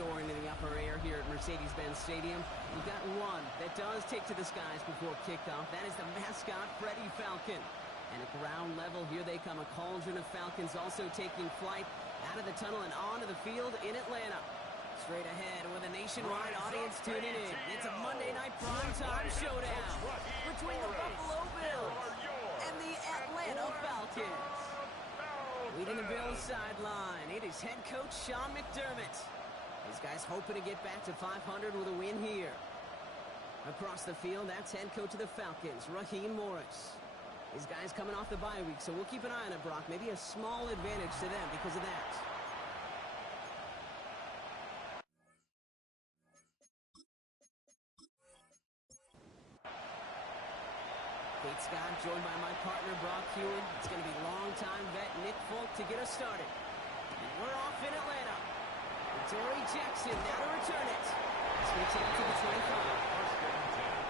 soaring in the upper air here at Mercedes-Benz Stadium. We've got one that does take to the skies before kickoff. That is the mascot, Freddie Falcon. And at ground level, here they come. A cauldron of Falcons also taking flight out of the tunnel and onto the field in Atlanta. Straight ahead with a nationwide audience tuning in. It's a Monday night primetime showdown between the Buffalo Bills and the Atlanta Falcons. Leading the Bills sideline, it is head coach Sean McDermott. These guys hoping to get back to 500 with a win here. Across the field, that's head coach of the Falcons, Raheem Morris. These guys coming off the bye week, so we'll keep an eye on it, Brock. Maybe a small advantage to them because of that. Kate Scott joined by my partner, Brock Hewitt. It's going to be longtime vet Nick Folk to get us started. And we're off in Atlanta. Dory Jackson now to return it. Switch out to the 25.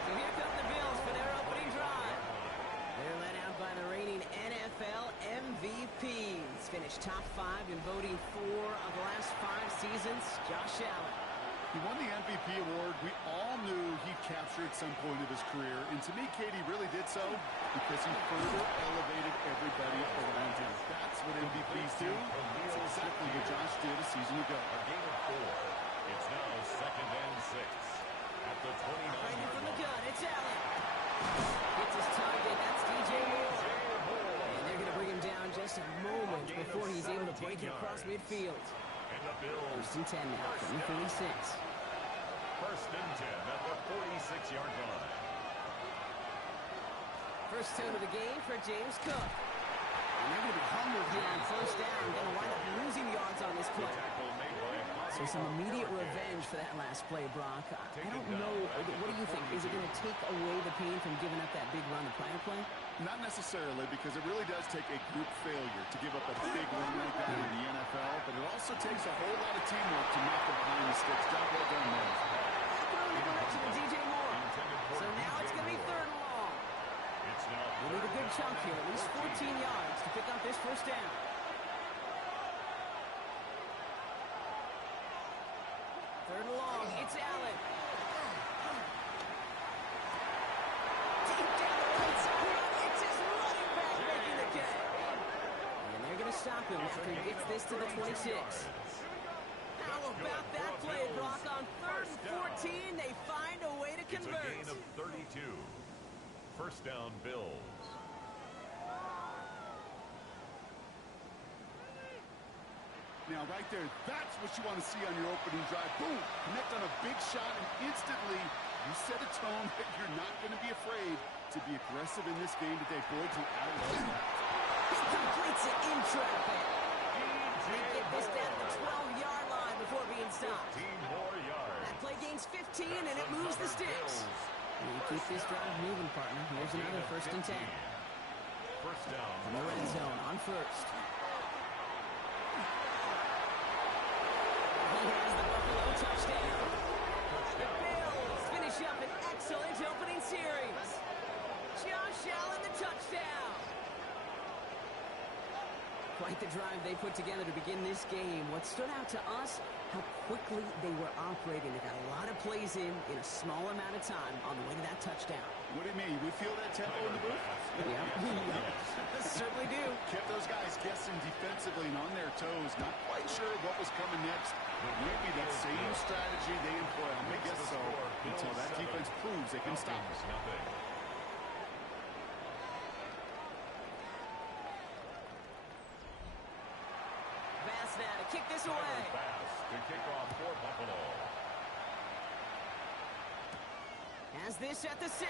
So here come the Bills for their opening drive. They're led out by the reigning NFL MVPs. Finished top 5 in voting 4 of the last 5 seasons, Josh Allen. He won the MVP award. We all knew he'd capture at some point of his career. And to me, Katie really did so because he further elevated everybody around him. That's what MVPs do. That's exactly what Josh did a season ago. A game of 4. It's now 2nd and 6. At the 29-yard from the line. gun, it's Allen. Gets his target. That's DJ Moore. And they're going to bring him down just a moment before he's able to break it across midfield. And the Bills. 1st and 10 now from the 46. 1st and 10 at the 46-yard line. First tone of the game for James Cook. And they're going to be humbled here on 1st down. Going to wind up losing yards on this play. So some immediate revenge for that last play, Brock. I don't know. What do you think? Is it going to take away the pain from giving up that big run the prior play? Not necessarily, because it really does take a group failure to give up a big run like that in the NFL, but it also takes a whole lot of teamwork to knock them behind the sticks. Job well done there. Throwing the direction of DJ Moore. So now it's going to be 3rd and long. We'll need a good chunk here, at least 14 yards to pick up this 1st down. Third and long, it's Allen. Deep down the right side, it's his running back making the catch. And they're going to stop him after he gets this to the 26. How about that play, Brock? On 3rd and 14, they find a way to convert. It's a gain of 32. 1st down, Bills. Now, right there, that's what you want to see on your opening drive. Boom! Connect on a big shot, and instantly, you set a tone that you're not going to be afraid to be aggressive in this game today. Boy, to outlast that. He completes it in traffic. They get this down to the 12-yard line before being stopped. 15 more yards. That play gains 15, and it moves the sticks. And you keep this drive moving, partner. Here's another 1st and 10. 1st down. From the red zone on 1st. He has the Buffalo touchdown. The Bills finish up an excellent opening series. Josh Allen, the touchdown. Quite the drive they put together to begin this game. What stood out to us, how quickly they were operating. They got a lot of plays in a small amount of time on the way to that touchdown. What do you mean? We feel that tempo in the booth? Yeah, certainly do. Kept those guys guessing defensively and on their toes. Not quite sure what was coming next. But maybe that same strategy they employ. I'm going to guess so until that defense proves they can stop us. Bass now to kick this away. Bass to kick off for Buffalo. Has this at the 6.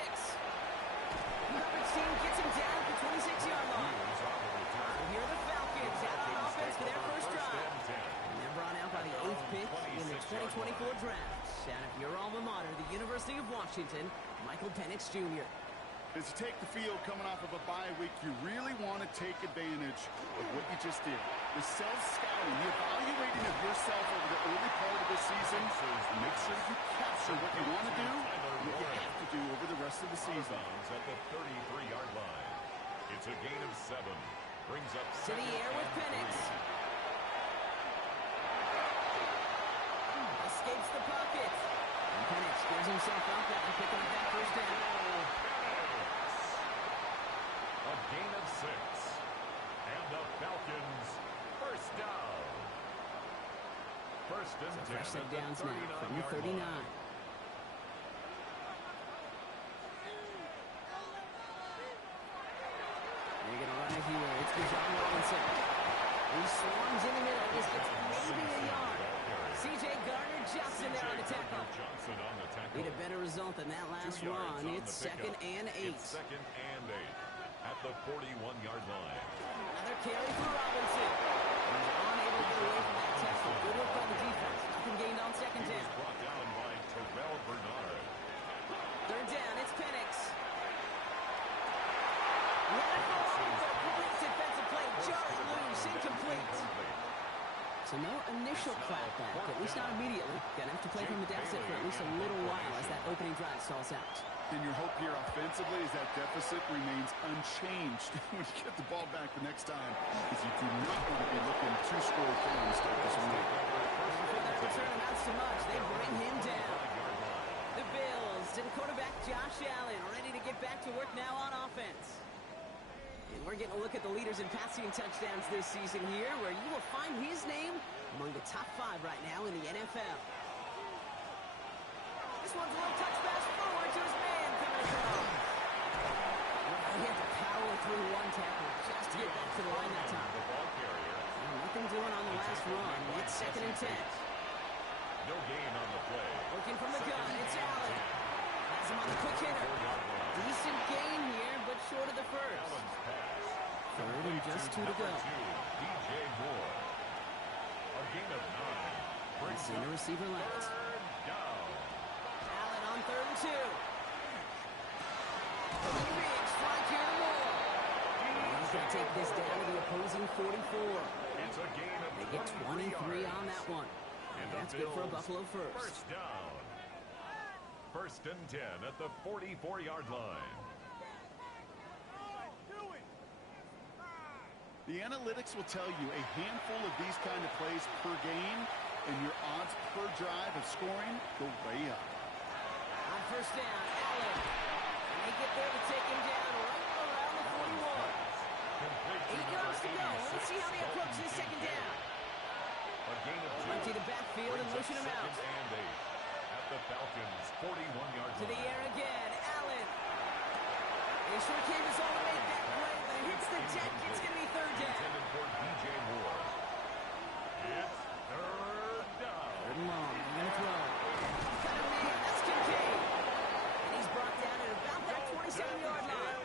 Garbage team gets him down at the 26-yard line. So here are the Falcons out on offense for their 1st drive. And they're brought out by the 8th pick in the 2024 draft. Out of your alma mater, the University of Washington, Michael Penix Jr. As you take the field coming off of a bye week, you really want to take advantage of what you just did. The self-scouting, the evaluating of yourself over the early part of the season, and make sure you capture what you want to do and what you have to do over the rest of the season. At the 33-yard line. It's a gain of 7. Brings up to the air with Penix. A the pocket. And Penix gives himself up after picking up that first down. A gain of 6. And the Falcons first down. First and 10 Fresh set at the downs now from the 39-yard 39. line. They're going to run it here. It's Bijan Robinson. He swarms in the middle. This gets maybe a yard. C.J. Gardner-Johnson there on the tackle. Need a better result than that last run. It's 2nd and 8. It's 2nd and 8 at the 41-yard line. Another carry for Robinson. He's unable to get away from that tackle. Good work by the defense. Nothing gained on 2nd He down. was brought down by Terrell Bernard. 3rd down. It's Penix. Great defensive play. Jarred loose. Incomplete. So no initial clapback, at least not immediately. Gonna have to play from the deficit for at least a little while as that opening drive stalls out. And your hope here offensively is that deficit remains unchanged when you get the ball back the next time, because you do not want to be looking to score forward start this one. Before that return amounts to much, they bring him down. The Bills and quarterback Josh Allen ready to get back to work now on offense. And we're getting a look at the leaders in passing touchdowns this season here, where you will find his name among the top 5 right now in the NFL. This one's a little touch pass forward to his man coming across. He had to power through one tackle just to get back to the line that time. Nothing doing on the last run. It's 2nd and 10. No gain on the play. Working from the gun, it's Allen. Has him on the quick hitter. Decent gain here, but short of the first. 3rd and just 2 to go. DJ Moore. A gain of 9. Brings Center receiver left. 3rd down. Allen on 3rd and 2. Big strike here to Moore. He's going to take this down to the opposing 44. It's a gain of They get 23 on that one. And that's good for a Buffalo first. First down. 1st and 10 at the 44-yard line. The analytics will tell you a handful of these kind of plays per game, and your odds per drive of scoring go way up. On 1st down, Allen. And they get there to take him down right around the 41. 8 yards to go. Let's see how they approach this 2nd down. A gain of 2. Empty the backfield and motion him out. 2nd and 8 at the Falcons' 41-yard line. To the air again, Allen. They sure came us all to make that play, but it hits the deck. It's going to be 3rd down. Intended for DJ Moore. It's 3rd down. 3rd and long. They're going to throw. Got a man. That's Kincaid. And he's brought down at about that 27-yard line.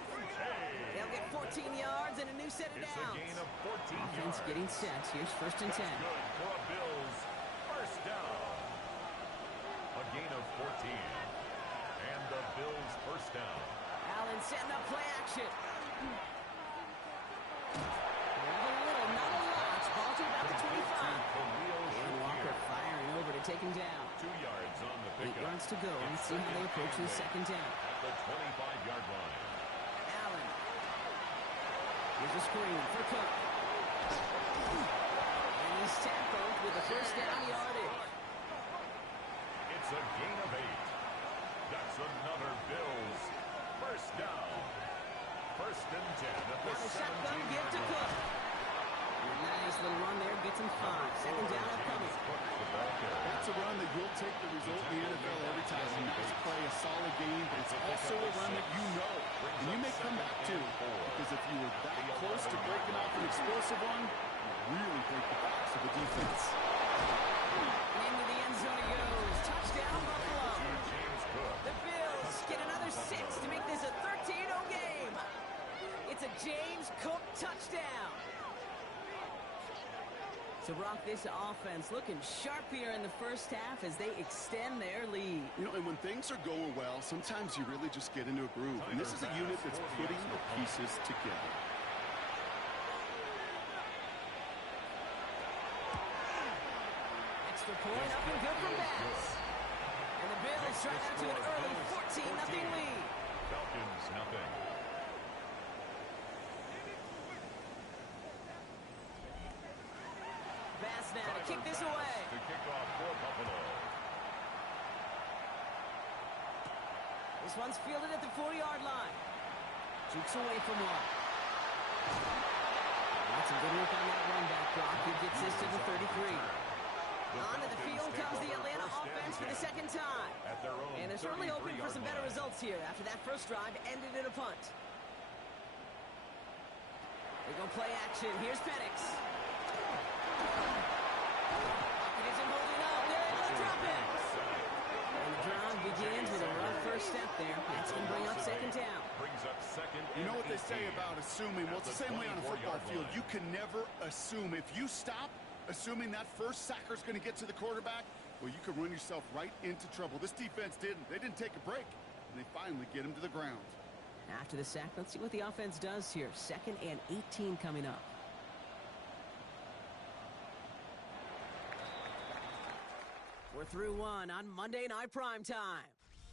They'll get 14 yards and a new set of It's a downs. gain of 14 Offense yards. getting set. Here's 1st and 10. Good for a Bills first down. A gain of 14. And the Bills first down. Allen setting up play action. They have a little, not a lot. Ball to about the 25. And Walker firing over to take him down. 2 yards on the 8 pickup. yards to go. Let's see how they approach this 2nd down. At the 25-yard line. Allen. Here's a screen for Cook. And he's tackled with a 1st down yardage. It's a gain of 8. That's another Bills first down. 1st and 10 at the Now the shotgun give to 17-yard Cook. line. And a nice little run there. Gets him 5. 2nd down upcoming. That's a run that you'll take the result in the NFL every time. A nice play, a solid game, but it's also a run that you know. And you may come back to, because if you were that close to breaking off an explosive one, you really break the backs of the defense. Into the end zone he goes. Touchdown, Buffalo. James Cook. The Bills get another 6 to make this a 13-0 game. It's a James Cook touchdown. So, Brock, this offense looking sharp here in the first half as they extend their lead. You know, and when things are going well, sometimes you really just get into a groove. And this is a unit that's putting the pieces together. Extra point up and good for Bass. And the Bills try out to an early 14-0 lead. Falcons, nothing. Bass now to kick this away. To kick off for Buffalo. This one's fielded at the 4-yard line. Jukes away from one. That's a good look on that run back block. He gets this to the 33. Onto the field comes the Atlanta offense for the second time. And they're certainly hoping for some better results here after that first drive ended in a punt. They go play action. Here's Penix. Pocket isn't holding up. They're able to drop it. And the drive begins with a rough first step there. That's going to bring up second down. You know what they say about assuming? Well, it's the same way on a football field. You can never assume. If you stop assuming that first sacker's going to get to the quarterback, well, you could run yourself right into trouble. This defense didn't. They didn't take a break, and they finally get him to the ground. After the sack, let's see what the offense does here. 2nd and 18 coming up. We're through one on Monday Night Primetime.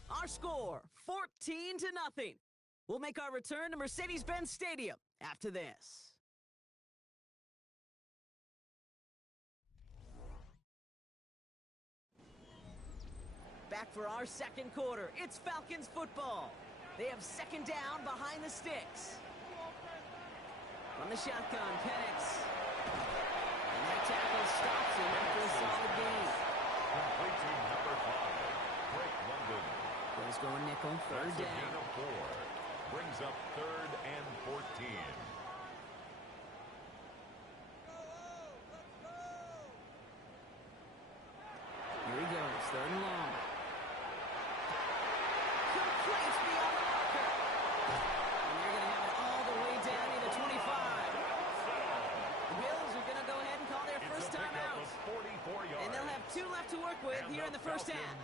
Our score, 14-0. We'll make our return to Mercedes-Benz Stadium after this. Back for our second quarter. It's Falcons football. They have second down behind the sticks. From the shotgun, Penix. And that tackle stops him after a solid gain. Complete to number 5, Drake London. Bills going nickel, third That's a down. gain of 4. Brings up 3rd and 14. Here he goes, 3rd and long. Complete beyond the marker. And they're going to have it all the way down to the 25. The Bills are going to go ahead and call their first time out. And they'll have 2 left to work with here in the first half.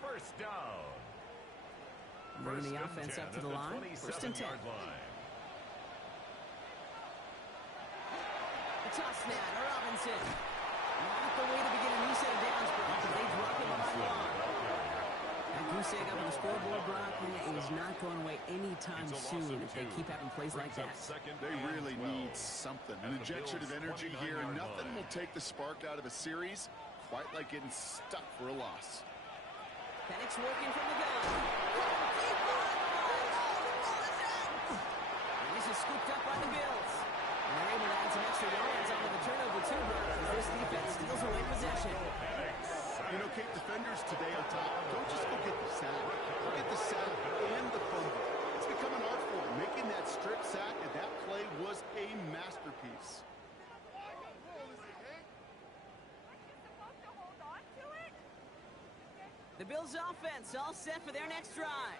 First down. Bringing the offense up to the line. 1st and 10. The toss snap to Robinson. Not the way to begin a new set of downs, Brock, but they drop him on the line. That goose egg up on the scoreboard, Brock, is not going away anytime soon if they keep having plays like that. They really need something. An injection of energy here. Nothing will take the spark out of a series quite like getting stuck for a loss. Penix working from the gun. Deep line. And this is scooped up by the Bills. And they're able to add some extra yards onto the turnover too, Brock, as this defense steals away possession. You know, Kate, defenders today are top. Don't just go get the sack. Go get the sack and the fumble. It's become an art form. Making that strip sack, and that play was a masterpiece. The Bills offense all set for their next drive.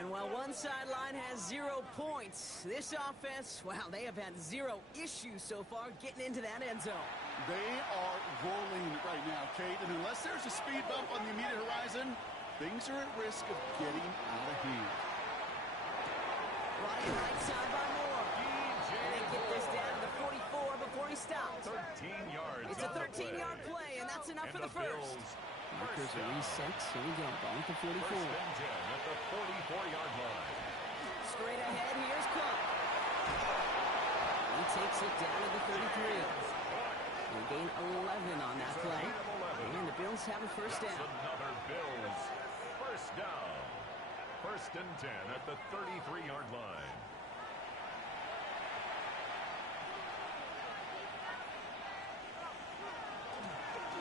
And while one sideline has 0 points, this offense, well, they have had 0 issues so far getting into that end zone. They are rolling right now, Kate, and unless there's a speed bump on the immediate horizon, things are at risk of getting out of hand. Ryan right side by Moore. And they get this down to the 44 before he stops. 13 yards. It's a 13-yard play, and that's enough for the first. Markers are reset. Here we go. Ball at the 44. First and 10 at the 44-yard line. Straight ahead, here's Cook. He takes it down to the 33. They gain 11 on that play. And the Bills have a first down. Another Bills first down. First and 10 at the 33-yard line.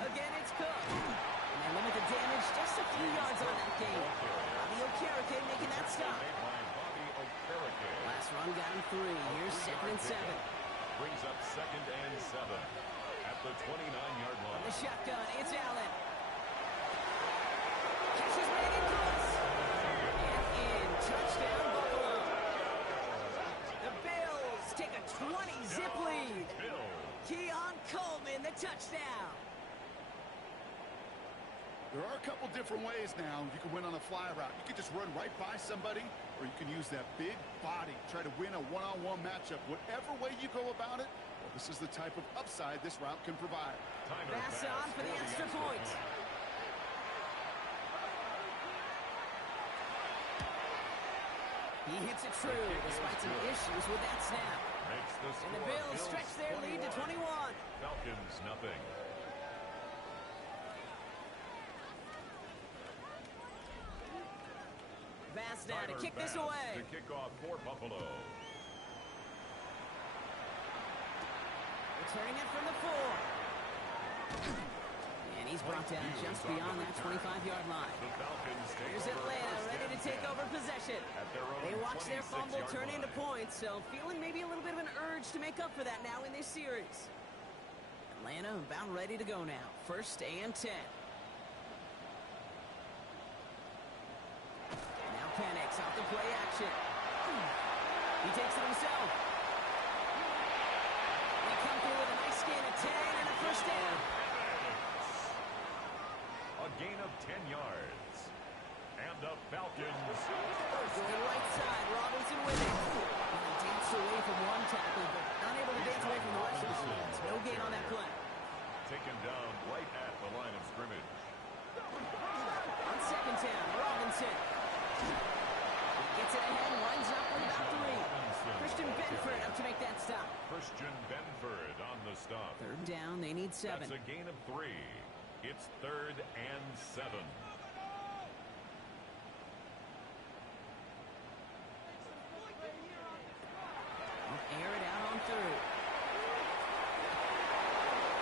Again, it's Cook. And they limit the damage just a few yards on that game. Bobby Okereke making that stop. Last run got him 3. Here's 2nd and 7. Brings up 2nd and 7 at the 29-yard line. From the shotgun, it's Allen. Catches Manny Close. And in. Touchdown, Buffalo. The Bills take a 20-zip lead. Keon Coleman, the touchdown. There are a couple different ways now. You can win on a fly route. You can just run right by somebody, or you can use that big body, try to win a one-on-one matchup. Whatever way you go about it, well, this is the type of upside this route can provide. Pass on for the extra point. He hits it true despite some issues with that snap. And the Bills stretch their lead to 21. Falcons nothing. pass now to Tyler kick this Bass away. to kick off for Buffalo. Returning it from the 4. And he's brought down just beyond that 25-yard line. The Falcons take Here's over Atlanta first ready to and take 10 over possession. at their own They watch their fumble 26-yard turn into line. points, so feeling maybe a little bit of an urge to make up for that now in this series. Atlanta about ready to go now. First and 10. Now panics off the play action. He takes it himself. They come through with a nice gain of 10 and a first down. A gain of 10 yards. And the Falcons. Going right side, Robinson with it. He danced away from one tackle, but unable to dance away from the rest of the defense. No gain on that play. Taken down right at the line of scrimmage. On second down, Robinson. He gets it ahead, lines up with about 3. Christian Benford up to make that stop. Christian Benford on the stop. Third down, they need 7. That's a gain of 3. It's 3rd and 7. Air it out on 3rd.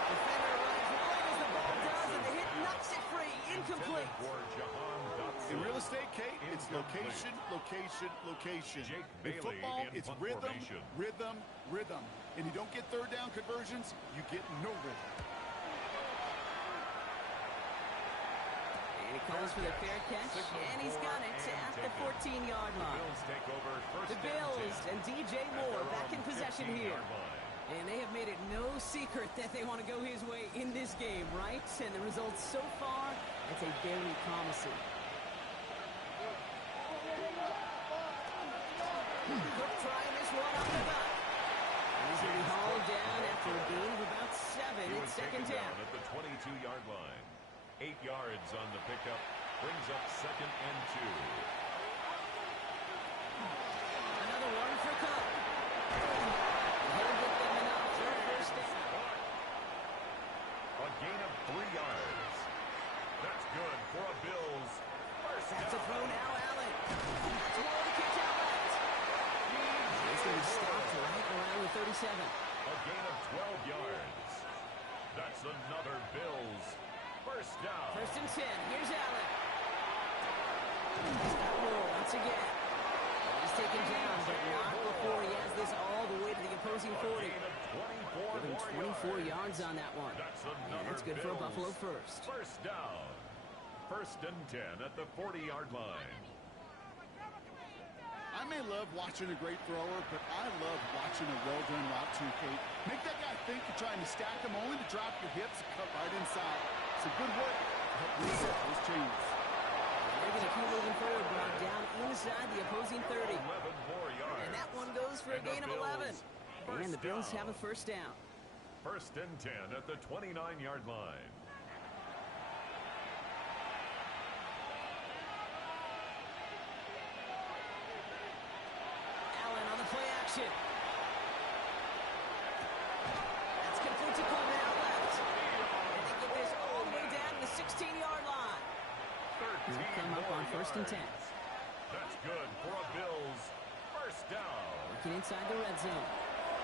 Defender runs right as the ball does, and the hit knocks it free. Incomplete. For Jahan Dotson. In real estate, Kate, it's Incomplete. location, location, location. Jake In Bailey football, in it's punt rhythm, formation. rhythm, rhythm. And you don't get third down conversions, you get no rhythm. And he calls for the fair catch, and he's got it at the 14-yard line. Bills take over first The Bills and DJ Moore back in possession here. And they have made it no secret that they want to go his way in this game, right? And the results so far, it's a very promising. Cook trying this one off the back. He's going to be hauled down after a gain of about 7. It's second down. At the 22-yard line. 8 yards on the pickup. Brings up 2nd and 2. Another one for Cook. He'll get them enough for a first down. A gain of 3 yards. That's good for a Bills first That's a down. throw now, Allen. That's one to catch out left. He's going to be stopped right around the 37. A gain of 12 yards. That's another Bills first down. First and 10. Here's Allen. He's got Moore once again. He's taken down, but not before he has this all the way to the opposing 40. Gain of 24 Give him more 24 yards on that one. That's And another that's good for a Bills Buffalo first. First down. First and 10 at the 40-yard line. I may love watching a great thrower, but I love watching a well-done route too, Kate. Make that guy think you're trying to stack him, only to drop your hips and cut right inside. Some good work to help reset those chains. They're going to keep moving forward, brought down inside the opposing 30. 11 more yards. And that one goes for a And the gain of 11. Bills And the Bills first have a down. first down. First and 10 at the 29-yard line. Allen on the play action. That's complete to Coleman out left. And they get this all the way down to the 16-yard line. 13 He'll come up more on first and 10. yards. That's good for a Bills first down. Working inside the red zone.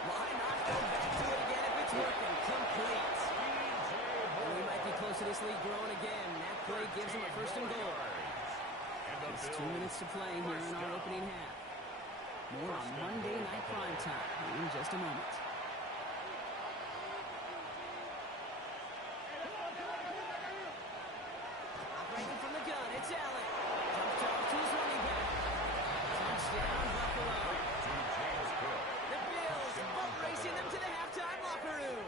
Why not go back to it again if it's working? Complete. And we might be close to this lead growing again. That play gives them a first and goal. It's 2 minutes to play here in our opening half. More on Monday Night Primetime in just a moment. Operating from the gun, it's Allen. Jumps off to his running back. Touchdown, Buffalo. The Bills boat racing them to the halftime locker room.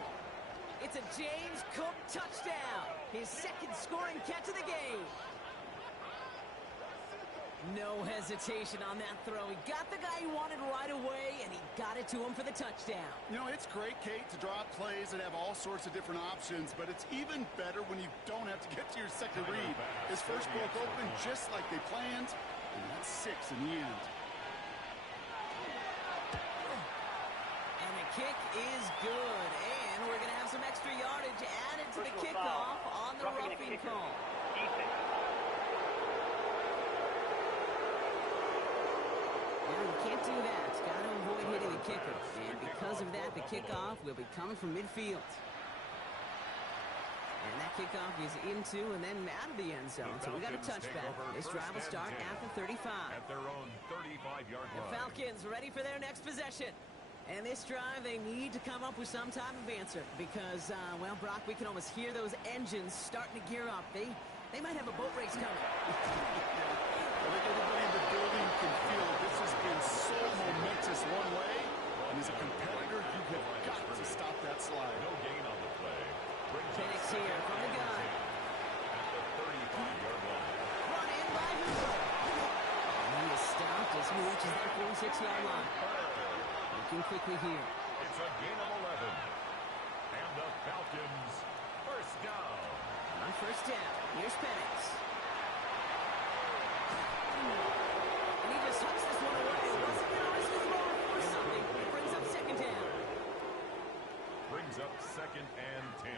It's a James Cook touchdown. His second scoring catch of the game. No hesitation on that throw. He got the guy he wanted right away, and he got it to him for the touchdown. You know, it's great, Kate, to draw up plays and have all sorts of different options, but it's even better when you don't have to get to your second read. His first broke open just like they planned, and that's 6 in the end. And the kick is good, and we're going to have some extra yardage added to the kickoff on the roughing call. Yeah, you can't do that. Got to avoid hitting the kicker. And because of that, the kickoff will be coming from midfield. And that kickoff is into and then out of the end zone. So we got a touchback. This drive will start at the 35. At their own 35-yard line. The Falcons ready for their next possession. And this drive, they need to come up with some type of answer because, well, Brock, we can almost hear those engines starting to gear up. They might have a boat race coming. I think everybody in the building can feel this has been so momentous one way. And as a competitor, you have got to stop that slide. No gain on the play. Penix here from the gun. At the 35-yard line. Run in by Hoover. And he is stopped as he reaches that 46-yard line. Looking quickly here. It's a gain of 11. And the Falcons first down. On first down, here's Penix. And he just tucks this one away. Wasn't going to risk his ball or something. It brings up second down. Brings up second and 10.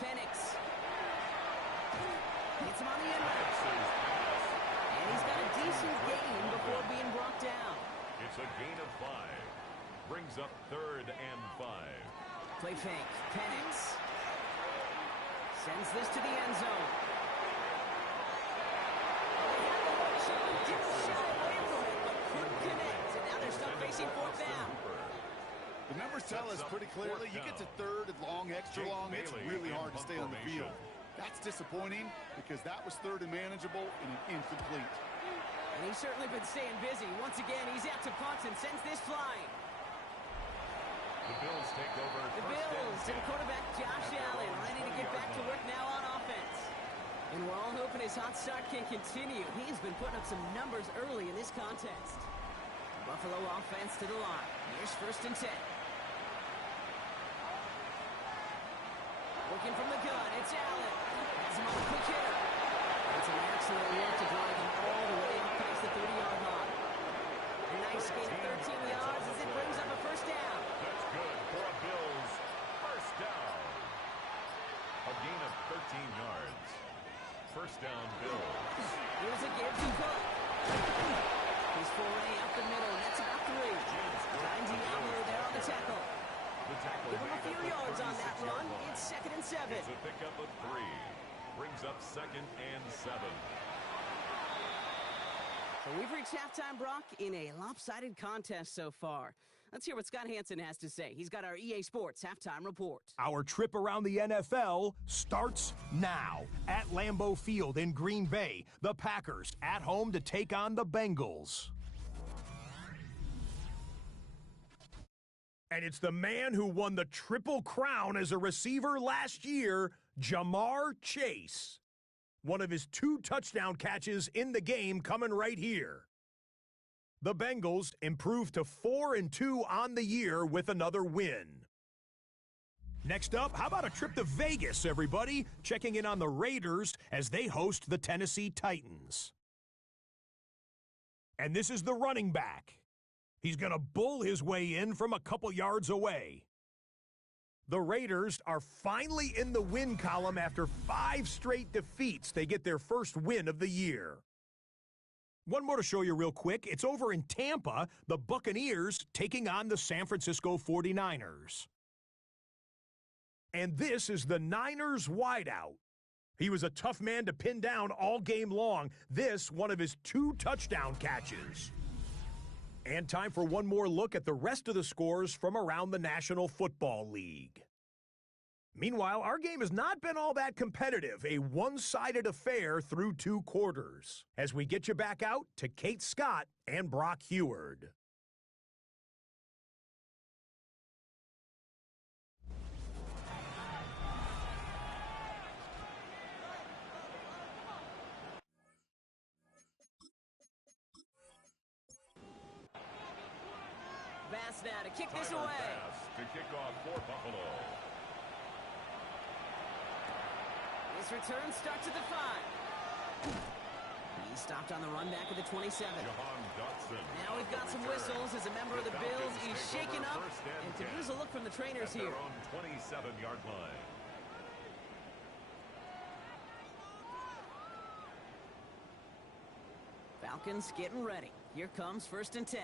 Penix. Hits him on the end route. And he's got a decent gain before being brought down. It's a gain of 5. Brings up third and 5. Play fake. Penix. Sends this to the end zone. Didn't shy away from it, but couldn't connect. And now they're stuck facing fourth down. The numbers tell us pretty clearly, you get to third and long, extra long, it's really hard to stay on the field. That's disappointing because that was third and manageable and an incomplete. And he's certainly been staying busy. Once again, he's out to punt and sends this flying. The Bills take over. The Bills and quarterback Josh Allen ready to get back to work now on offense. And we're all hoping his hot start can continue. He's been putting up some numbers early in this contest. Buffalo offense to the line. Here's first and 10. Looking from the gun, it's Allen. Has him on a quick hitter. It's an excellent work to drive him all the way up past the 30-yard line. A nice gain of 13 yards as it brings up a first down. That's good for a Bills first down. A gain of 13 yards. First down, Bills. Here's a give to Cook. His foray up the middle. That's about 3. Ryan Diablo there on the tackle. Give him a few yards on that run. It's second and 7. It's a pickup of 3. Brings up second and 7. So we've reached halftime, Brock, in a lopsided contest so far. Let's hear what Scott Hansen has to say. He's got our EA Sports halftime report. Our trip around the NFL starts now. At Lambeau Field in Green Bay, the Packers at home to take on the Bengals. And it's the man who won the Triple Crown as a receiver last year, Jamar Chase. One of his 2 touchdown catches in the game coming right here. The Bengals improved to 4-2 on the year with another win. Next up, how about a trip to Vegas, everybody? Checking in on the Raiders as they host the Tennessee Titans. And this is the running back. He's going to bull his way in from a couple yards away. The Raiders are finally in the win column after 5 straight defeats. They get their first win of the year. One more to show you real quick. It's over in Tampa, the Buccaneers taking on the San Francisco 49ers. And this is the Niners wideout. He was a tough man to pin down all game long. This, one of his 2 touchdown catches. And time for one more look at the rest of the scores from around the National Football League. Meanwhile, our game has not been all that competitive, a one-sided affair through 2 quarters. As we get you back out to Kate Scott and Brock Heward. Bass now to kick this Tyler away. Bass to kick off for Buffalo. His return starts at the 5. He stopped on the run back at the 27. Jahan Dotson. Now we've got some whistles as a member of the Bills is shaken up and could use a look from the trainers here. Their own 27-yard line. Falcons getting ready. Here comes 1st and 10.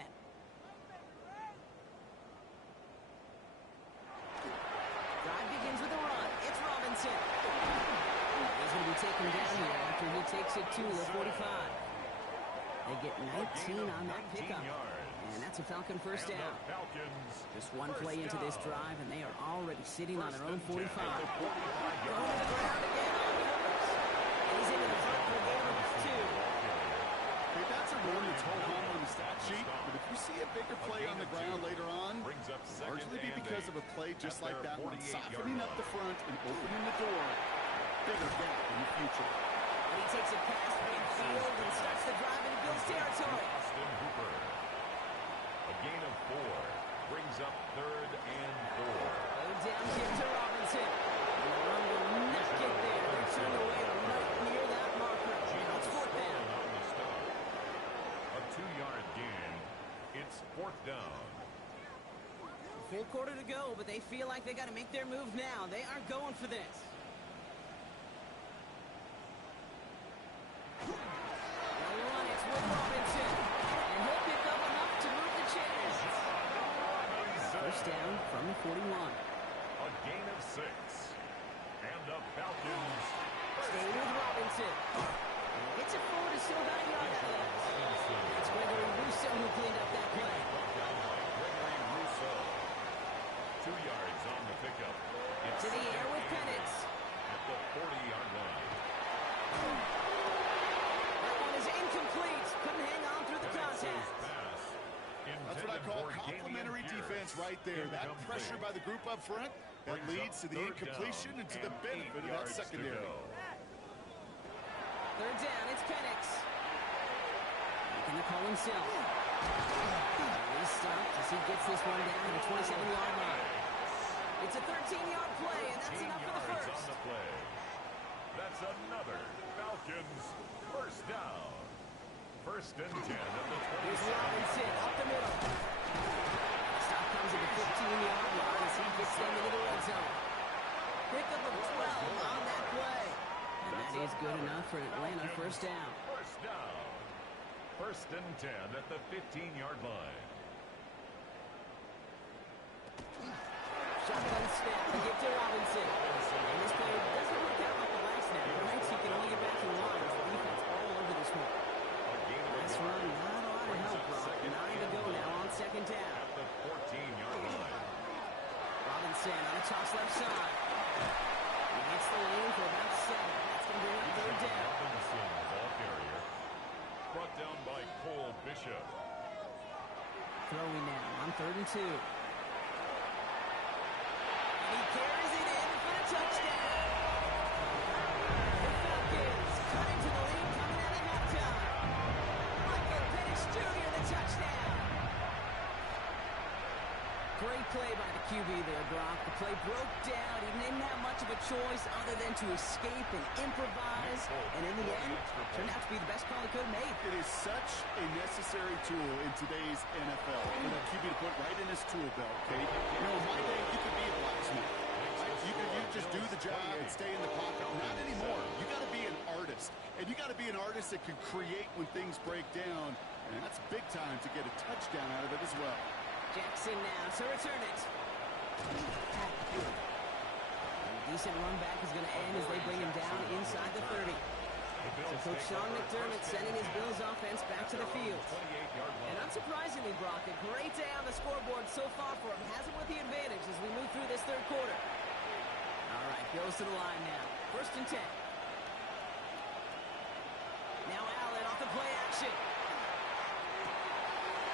Drive begins with a run. It's Robinson. He's going to be taken down here after he takes it to the 45. They get 19 on that pickup. And that's a Falcon first down. Just one play into this drive, and they are already sitting on their own 45. Going to the ground again on purpose. And he's into the front for a gain of 2. Hey, that's a run that's hold home on the stat sheet, but if you see a bigger play on the ground later on, it'll largely be because of a play just like that one, softening up the front and opening the door. Bigger gap in the future. And he takes it past midfield and starts the drive into Bill's territory. A gain of 4 brings up 3rd and 4. Third down kick to Robinson. And the run will not get there. They're turned away right near that marker. Now it's 4th down. A 2-yard gain. It's 4th down. Full quarter to go, but they feel like they got to make their move now. They aren't going for this. They'll run it with Robinson. And he'll pick up enough to move the chains. First down from the 41. A gain of 6. And the Falcons Staying with Robinson. Gets it forward to still about a yard out of that. It's Gregory Russo who cleaned up that play. down by Gregory Russo. 2 yards on the pickup. It's To the air with Penix. at the 40-yard line. That one is incomplete. Couldn't hang on through the contact. Pass. That's what I Intended call for complimentary Damian defense Pierce. right there. That Incomplete. pressure by the group up front, that Brings leads up to the 3rd incompletion down and to the benefit of 8 that yards to secondary. go. Third down, it's Penix. Making the call himself. He stopped as he gets this one down to the 27-yard line. It's a 13-yard play, and that's 13 enough for the yards first. on the play. That's another Falcons first down. 1st and 10 at the 27. Here's Robinson up the middle. Stop comes at the 15-yard line as he gets them into the red zone. Pickup of 12 on that play. And that is good enough for an Atlanta first down. First down. 1st and 10 at the 15-yard line. Shotgun snap to get to Robinson. And this play doesn't work out like the last snap. Perhaps he can only get back in line with the defense all over this one. Last run, not a lot of help, Brock. 9 to go now on 2nd down. At the 14-yard line. Robinson on the toss left side. He hits the lane for about 7. That's going to bring up 3rd down. Robinson, ball carrier. Brought down by Cole Bishop. Throwing now on 3rd and 2. And he carries it in for the touchdown. The Falcons cut into the lead coming out of halftime. Michael Penix Jr. the touchdown. Great play by the QB there, Brock. The play broke down. He didn't have much of a choice other than to escape and improvise. And in the end, turned out to be the best call he could have made. It is such a necessary tool in today's NFL for that QB to put right in his tool belt, Kate. You know, in my day, you could be a blacksmith. You just do the job and stay in the pocket. Not anymore. You got to be an artist. And you got to be an artist that can create when things break down. And that's big time to get a touchdown out of it as well. Jackson now to return it. A decent run back is going to end as they bring him down inside the 30. So Coach Sean McDermott sending his Bills offense back to the field. And unsurprisingly, Brock, a great day on the scoreboard so far for him. Has it with the advantage as we move through this 3rd quarter. All right, Bills to the line now. 1st and 10. Now Allen off the play action.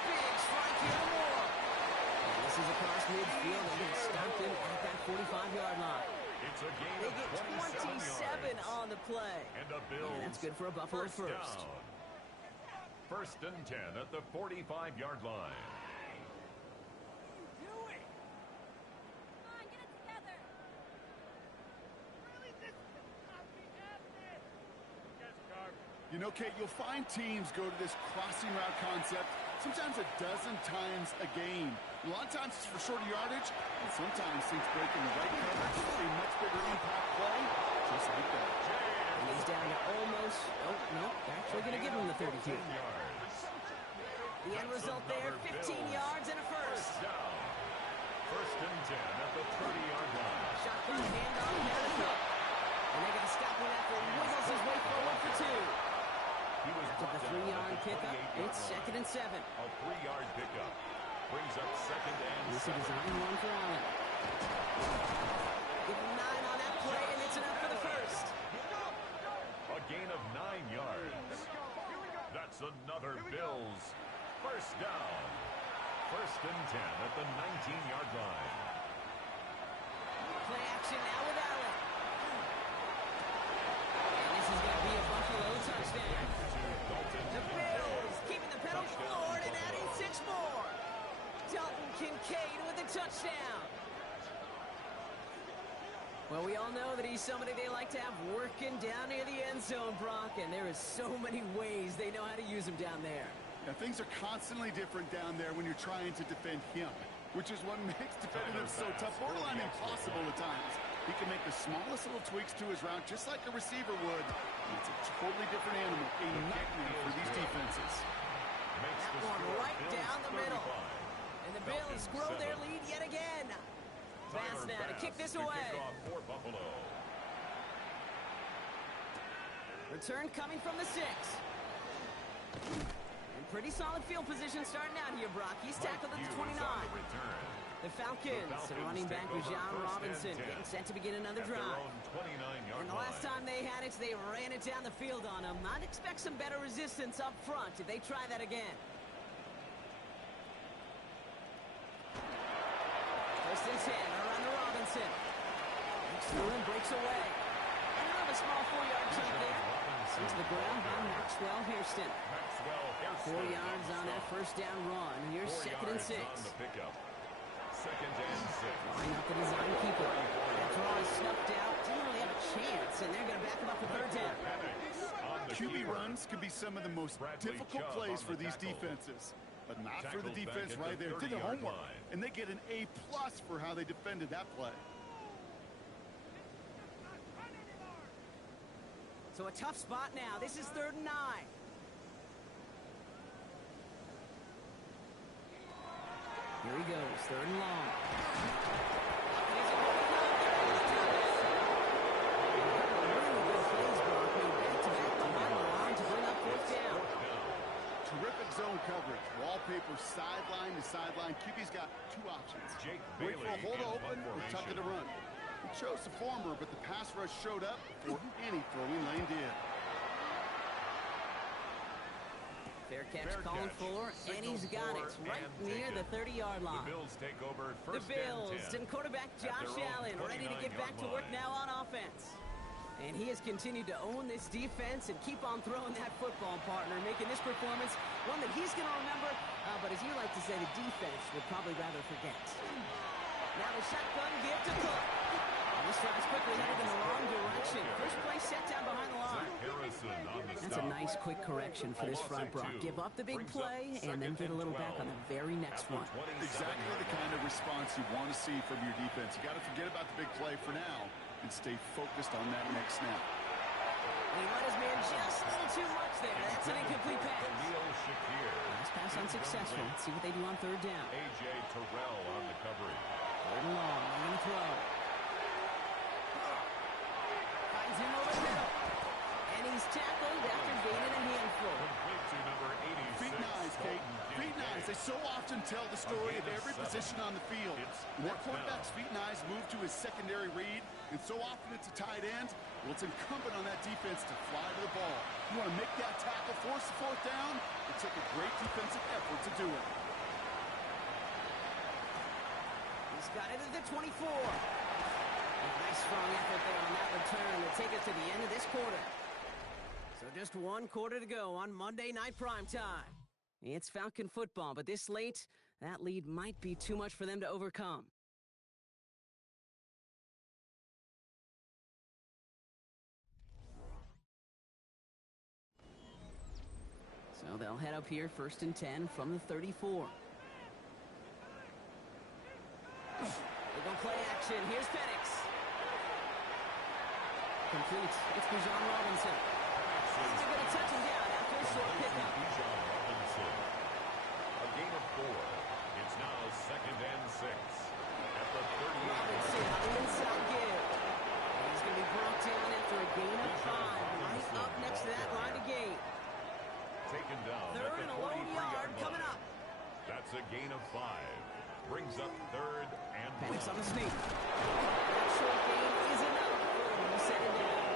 Big strike here, Moore. And this is across midfield. They get stopped in at that 45-yard line. It's a gain They of get 27 yards. on the play. And the Bills. And that's good for a Buffalo first. Down. 1st and 10 at the 45-yard line. You know, Kate, you'll find teams go to this crossing route concept sometimes a dozen times a game. A lot of times it's for shorter yardage, and sometimes things break in the right coverage, a much bigger impact play, just like that. And he's down to almost, oh, no, actually going to give him the 32. end result there, 15 yards and a first. Down. First and 10 at the 30-yard line. Shotgun handoff, down the field. And they're going to stop him after he wiggles his way forward for 2. He was After the 3-yard pickup, it's 2nd and 7. A 3-yard pickup brings up 2nd and This is a 7. design one for Allen. Give him 9 on that play, and it's enough for the first. A gain of 9 yards. That's another Bills first down. First and 10 at the 19-yard line. Play action now with Allen. And this is going to be a Buffalo touchdown. The Bills keeping the penalty floored and adding 6 more. Dalton Kincaid with a touchdown. Well, we all know that he's somebody they like to have working down near the end zone, Brock, and there is so many ways they know how to use him down there. Now, things are constantly different down there when you're trying to defend him, which is what makes defending him so tough, borderline impossible at times. He can make the smallest little tweaks to his route just like a receiver would. It's a totally different animal, a nightmare for these defenses. That one right down the middle. And the Bills grow their lead yet again. Pass now to kick this away. For Buffalo. Return coming from the 6. And pretty solid field position starting out here, Brock. He's tackled at the 29. The Falcons and running back Bijan Robinson getting set to begin another drive. And the last time they had it, they ran it down the field on him. I'd expect some better resistance up front if they try that again. First and 10 around to Robinson. Looks through and breaks away. And another small 4-yard chunk there. Into the ground by Maxwell Hairston. 4 yards on that first down run. Here's 2nd and 6. Second and 6. Line up the design keeper. That draw is snuffed out. Didn't really have a chance, and they're going to back him up for 3rd down. QB runs can be some of the most difficult plays for these defenses. But not for the defense right there. Did their homework. And they get an A+ for how they defended that play. So a tough spot now. This is 3rd and 9. Here he goes. 3rd and long. Terrific zone coverage. Wallpaper sideline to sideline. QB's got 2 options. Wait for a hole to open or tuck it to run. He chose the former, but the pass rush showed up before any throwing lane did. Fair catch calling for, and he's got it right near the 30-yard line. The Bills take over The Bills and quarterback Josh Allen ready to get back to work now on offense. And he has continued to own this defense and keep on throwing that football, partner, making this performance one that he's going to remember, but as you like to say, the defense would probably rather forget. Now the shotgun give to Cook. And this drive's quickly headed in the wrong direction. First play set down behind the line. That's a nice quick correction for this front, Brock. Give up the big play and then get a little back on the very next one. Exactly the kind of response you want to see from your defense. You got to forget about the big play for now and stay focused on that next snap. He let his man just a little too much there. That's an incomplete pass. Last pass unsuccessful. Let's see what they do on 3rd down. A.J. Terrell on the coverage. 3rd and long. They're going to throw. Finds him over the middle. And he's tackled after gaining a handful. Feet nice, Kate. Feet nice. They so often tell the story of every position on the field. When quarterback's feet nice move to his secondary read, and so often it's a tight end, well, it's incumbent on that defense to fly to the ball. You want to make that tackle, force the 4th down? It took a great defensive effort to do it. He's got it at the 24. A nice strong effort there on that return to take us to the end of this quarter. So just 1 quarter to go on Monday Night Primetime. It's Falcon football, but this late, that lead might be too much for them to overcome. So they'll head up here 1st and 10 from the 34. They go play action. Here's Penix. Complete. It's Bijan Robinson. They're going to touch him down after a short pickup. gain of 5. Brings up 3rd and Panics 1. on the sneak. That short gain is enough. We'll set it down.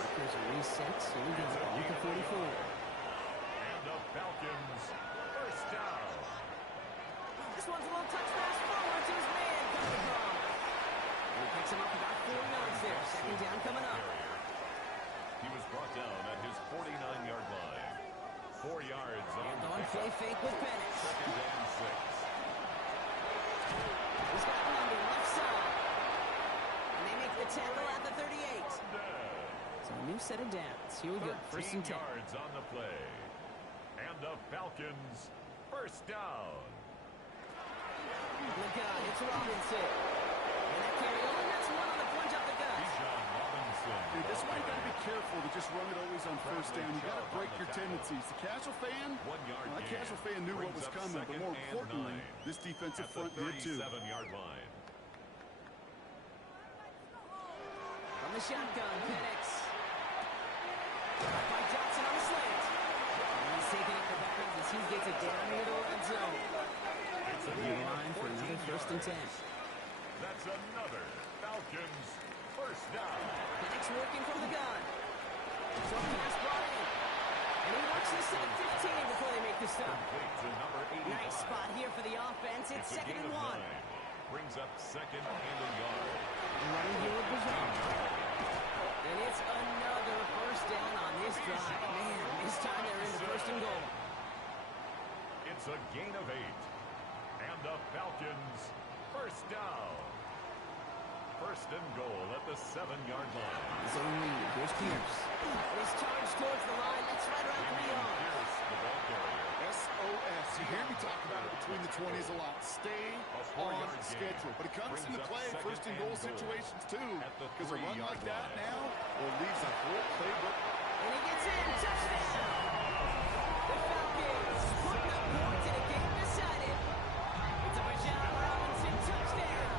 Markers are reset, so we get the ball to 44. And the Falcons, first down. This one's a little touch pass forward to his man. Comes across. And he picks him up about 4 yards there. Second down coming up. He was brought down at his 49-yard line. 4 yards on And the on play fake with Bennett. Second and 6. He's got London left side. And they make the tackle at the 38. So a new set of downs. Here we go. First and 10. Yards on the play. And the Falcons, first down. Look out, it's Robinson. And that carry on, that's one on the plunge up the gut. Bijan Robinson. Dude, this is why you got to be careful to just run it always on first down. You got to break your tendencies. The casual fan, 1 yard that gain. casual fan knew what Brings was up coming, but second more and importantly, 9. this defensive At front the did too. 37-yard line. From the shotgun, Penix. By Johnson on the slant. And he's taking up the bounds as he gets it down near the red zone. It's a Good gain of line for 14 another first and 10. yards. That's another Falcons first down. Penix working from the gun. Short pass brought in. And he works this at 15 before they make the stop. Complete to number 85. Nice spot here for the offense. It's a second gain and of 1. 9. Brings up second and a yard. Running here with Bijan. And it's another first down on this drive. Man, this time they're in the first and goal. It's a gain of 8. And the Falcons, first down. First and goal at the 7-yard line. Zone lead. Here's Pierce. He's charged towards the line. That's right around 3 yards. Pierce, the ball carrier. SOS. You hear me talk about it between the 20s a lot. Stay on schedule. But it comes into play first and goal situations too. Because a run like that now will leave the whole playbook. And he gets in. Touchdown. The Falcons putting up points in a game decided. It's a Bijan Robinson touchdown.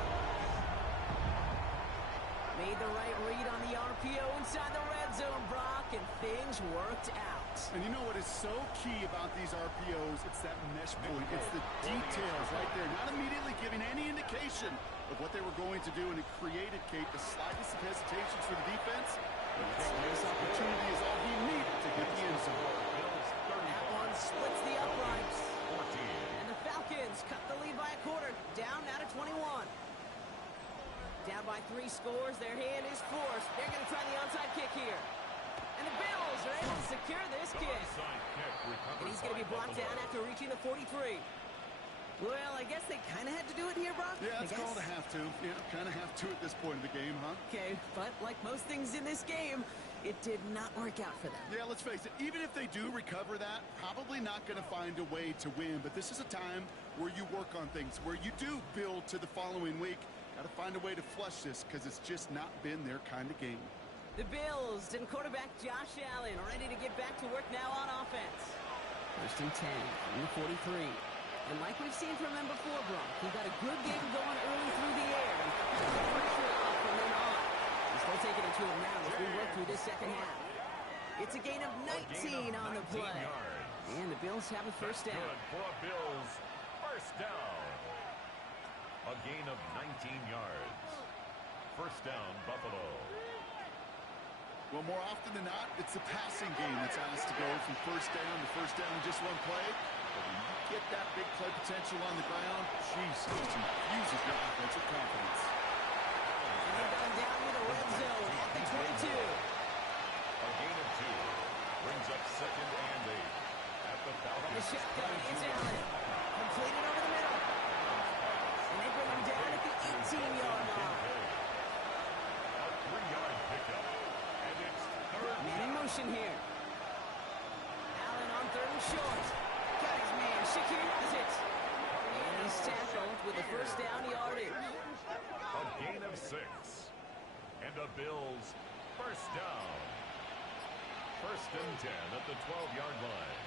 Made the right read on the RPO inside the red zone, Brock, and things worked out. And you know what is so key about these RPOs? It's that mesh point. It's the details right there. Not immediately giving any indication of what they were going to do, and it created, Kate, the slightest of hesitations for the defense. And this opportunity is all he needed to get the end zone. That one splits the uprights. 14. And the Falcons cut the lead by a quarter, down now to 21. Down by 3 scores, their hand is forced. They're going to try the onside kick here. And the Bills are able to secure this kick. And he's going to be brought down after reaching the 43. Well, I guess they kind of had to do it here, Brock. Yeah, it's called a have to. Yeah, kind of have to at this point in the game, huh? Okay, but like most things in this game, it did not work out for them. Yeah, let's face it. Even if they do recover that, probably not going to find a way to win. But this is a time where you work on things, where you do build to the following week. Got to find a way to flush this because it's just not been their kind of game. The Bills and quarterback Josh Allen ready to get back to work now on offense. First and 10 from the 43. And like we've seen from him before, Brock, he got a good game going early through the air. And kept the pressure off from then on. He's still taking it to him now as we work through this second half. It's a gain of 19 on the play. And the Bills have a first down. Good for the Bills. First down. A gain of 19 yards. First down, Buffalo. Well, more often than not, it's the passing game that's asked to go from first down in just one play. But when you get that big play potential on the ground, jeez, it just infuses your offensive confidence. And they got him down near the red zone at the 22. A gain of 2. Brings up second and 8. At the Falcons. The shotgun is Allen. Completed over the middle. And they bring him down at the 18-yard line. A 3-yard pickup. And it's third Man in motion here. Allen on third and short. Got his man. Shakir has it. And he's tackled with a first down yardage. A gain of 6. And the Bills first down. First and 10 at the 12-yard line.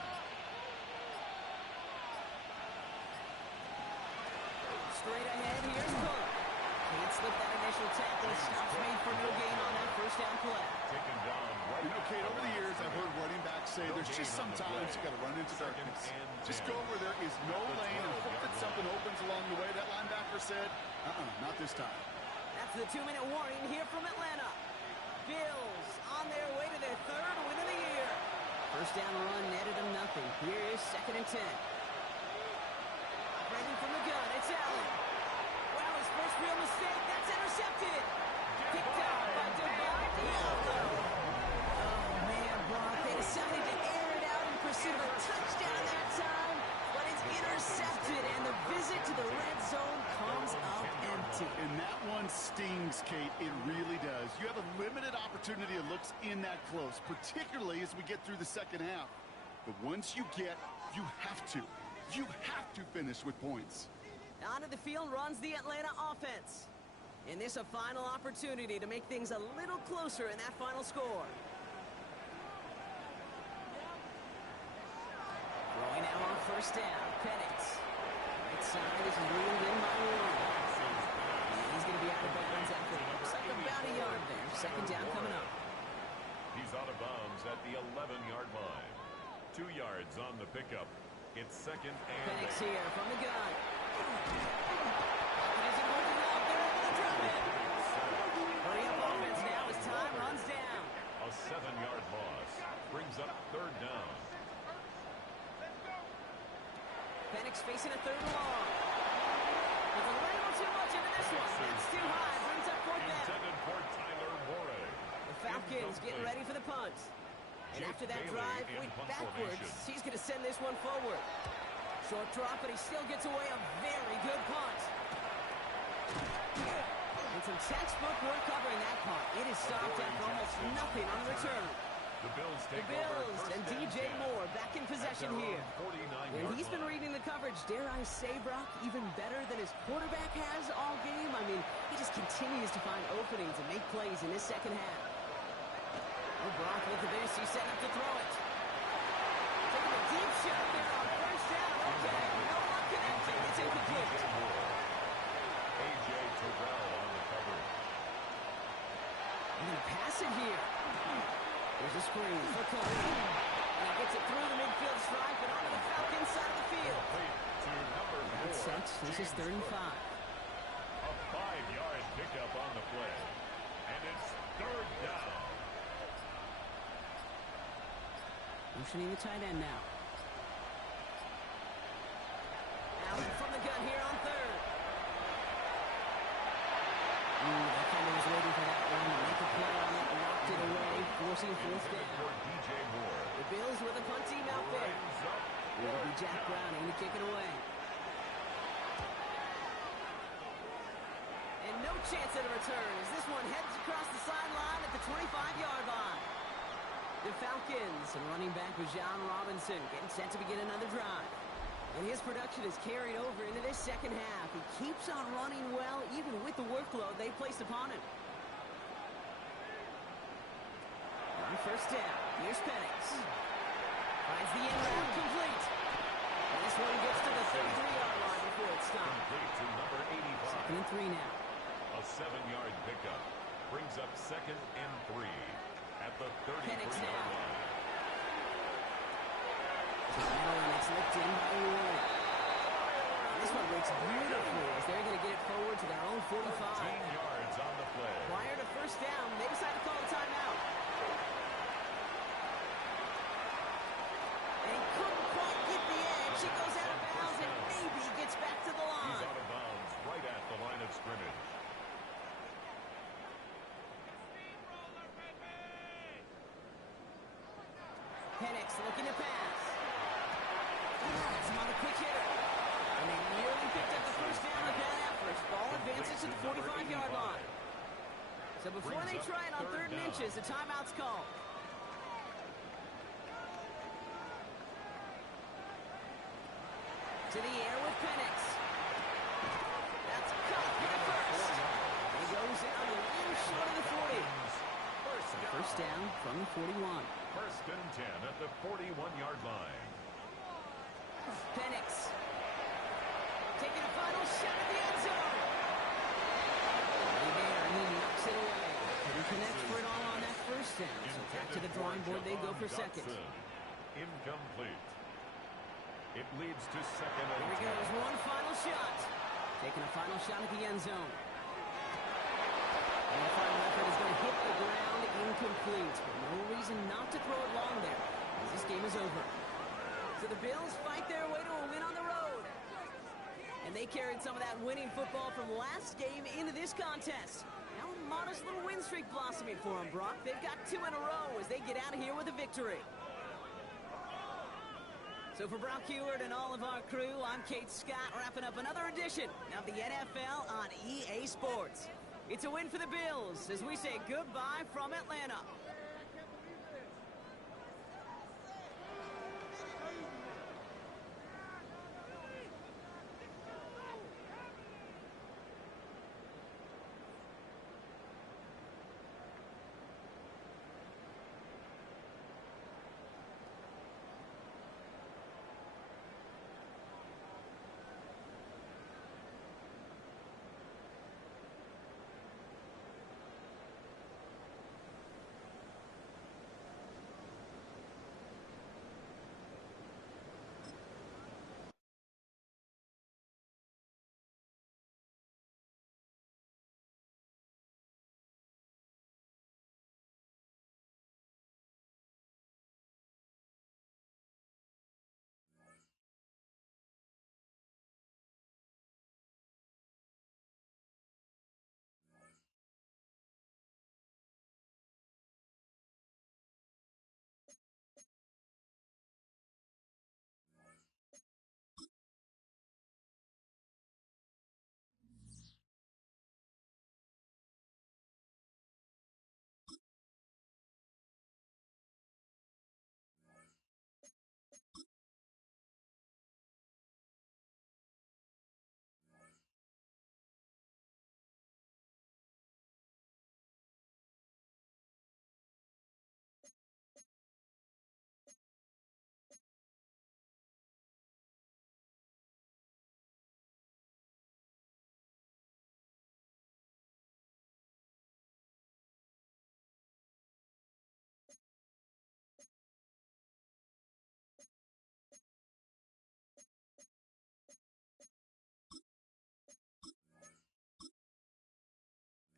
Straight ahead, here's Cook. Can't slip that initial tackle. Stops made for no gain on that first down play. Taken down right. You know, Kate, over the years, I've heard running backs say there's just sometimes you got to run into darkness. Just go where there is no lane and hope that something opens along the way. That linebacker said, not this time. That's the 2-minute warning here from Atlanta. Bills on their way to their 3rd win of the year. First down run netted them nothing. Here is 2nd and 10. Operating from the gun, it's Allen. Wow, his first real mistake. That's intercepted. Picked out by Devon Diallo. Oh, man, Brock, they decided to air it out in pursuit of a touchdown that time, but it's intercepted, and the visit to the red zone comes up empty. And that one stings, Kate. It really does. You have a limited opportunity of looks in that close, particularly as we get through the second half. But once you have to finish with points. Onto the field runs the Atlanta offense. And this a final opportunity to make things a little closer in that final score. Throwing now on first down. Penix. Right side is ruled in by one. He's going to be out of bounds after it looks like about a yard there. Second down coming up. He's out of bounds at the 11-yard line. 2 yards on the pickup. It's 2nd and Penix 8. here from the gun. It isn't working out. They're able to drop it. Hurry up offense now as time runs down. A 7-yard loss brings up 3rd down. Penix facing a 3rd and long. With a little too much into this one. That's too high. Brings up 4th down. Intended for Tyler Morey. The Falcons getting ready for the punt. And after that drive, went backwards. He's going to send this one forward. Short drop, but he still gets away a very good punt. And some textbook work covering that punt. It is stopped after almost nothing on the return. The Bills take The Bills over and DJ Moore back in possession here. And he's been reading the coverage, dare I say, Brock, even better than his quarterback has all game. I mean, he just continues to find openings and make plays in this second half. Oh, Brock, look at this. He's setting up to throw it. Taking a deep shot there on first down. Okay, no one connecting. It's incomplete. A.J. Terrell on the cover. And then pass it here. There's a screen for Cole. And he gets it through the midfield strike, but onto the Falcons side of the field. To number 4. That's set. This is 3rd and 5. A 5-yard pickup on the play. And it's 3rd down. Motioning the tight end now. Allen from the gun here on 3rd. That defender was waiting for that one to make a play on it, knocked it away, forcing 4th down. For DJ Moore. The Bills with a punt team out there. It'll be Jack Browning to kick it away. And no chance at a return as this one heads across the sideline at the 25-yard line. The Falcons and running back was John Robinson getting set to begin another drive. And his production is carried over into this second half. He keeps on running well, even with the workload they placed upon him. On first down, here's Penix. Finds the end route complete. And this one gets to the 33-yard line before it's stopped. Complete to number 85. 2nd and 3 now. A 7-yard pickup brings up 2nd and 3 at the 33-yard line. And it's licked in by Ward. This one breaks beautifully as they're going to get it forward to their own 45. 13 yards on the play. Prior to first down, they decide to call a timeout. And he couldn't quite get the edge. He goes out of bounds and maybe gets back to the line. He's out of bounds right at the line of scrimmage. Penix looking to pass. It's not a quick hitter. And they nearly picked up the first down with that effort. Ball advances to the 45-yard line. So before they try it on 3rd and inches, the timeout's called. To the air with Penix. That's cut here first. He goes down a little short of the 40. First down from the 41. 1st and 10 at the 41-yard line. Penix taking a final shot at the end zone. There, and he knocks it away. Couldn't connect for it all on that first down. So back to the drawing board they go for 2nd. Incomplete. It leads to second and Here he 10. goes, one final shot. Taking a final shot at the end zone. And the final effort is going to hit the ground incomplete. No reason not to throw it long there, as this game is over. So the Bills fight their way to a win on the road. And they carried some of that winning football from last game into this contest. Now a modest little win streak blossoming for them, Brock. They've got 2 in a row as they get out of here with a victory. So for Brock Heward and all of our crew, I'm Kate Scott, wrapping up another edition of the NFL on EA Sports. It's a win for the Bills as we say goodbye from Atlanta.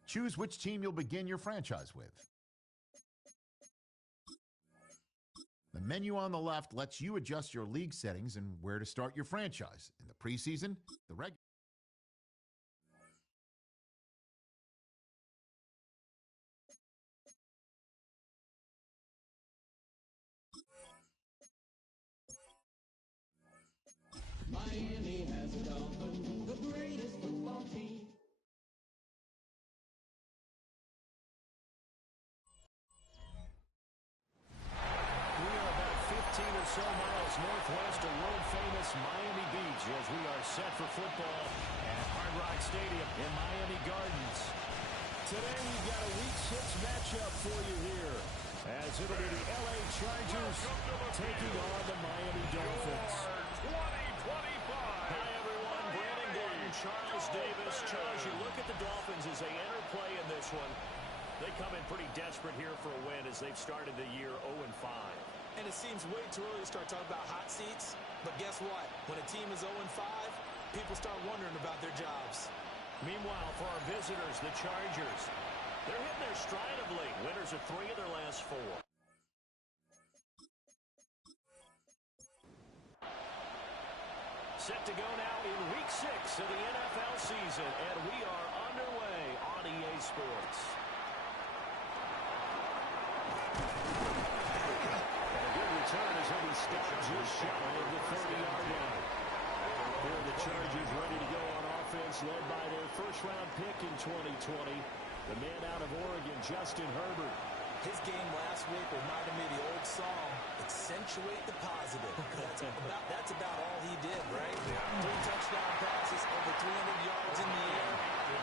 Choose which team you'll begin your franchise with. The menu on the left lets you adjust your league settings and where to start your franchise. In the preseason, the regular. Miami has a Dolphin, the greatest football team. We are about 15 or so miles northwest of world-famous Miami Beach as we are set for football at Hard Rock Stadium in Miami Gardens. Today we've got a Week 6 matchup for you here, as it'll be the LA Chargers taking on the Miami Dolphins. 2025. Hi everyone, Brandon Gordon, Charles Davis. Charles, you look at the Dolphins as they enter play in this one. They come in pretty desperate here for a win as they've started the year 0-5. And it seems way too early to start talking about hot seats. But guess what? When a team is 0-5, people start wondering about their jobs. Meanwhile, for our visitors, the Chargers, they're hitting their stride of late. Winners of 3 of their last 4. Set to go now in Week 6 of the NFL season, and we are underway on EA Sports. And a good return as he'll be stopped just shy of the 30-yard line. Here are the Chargers ready to go on offense, led by their first-round pick in 2020, the man out of Oregon, Justin Herbert. His game last week reminded me of the old song, accentuate the positive. That's about all he did, right? 3 touchdown passes, over 300 yards in the air.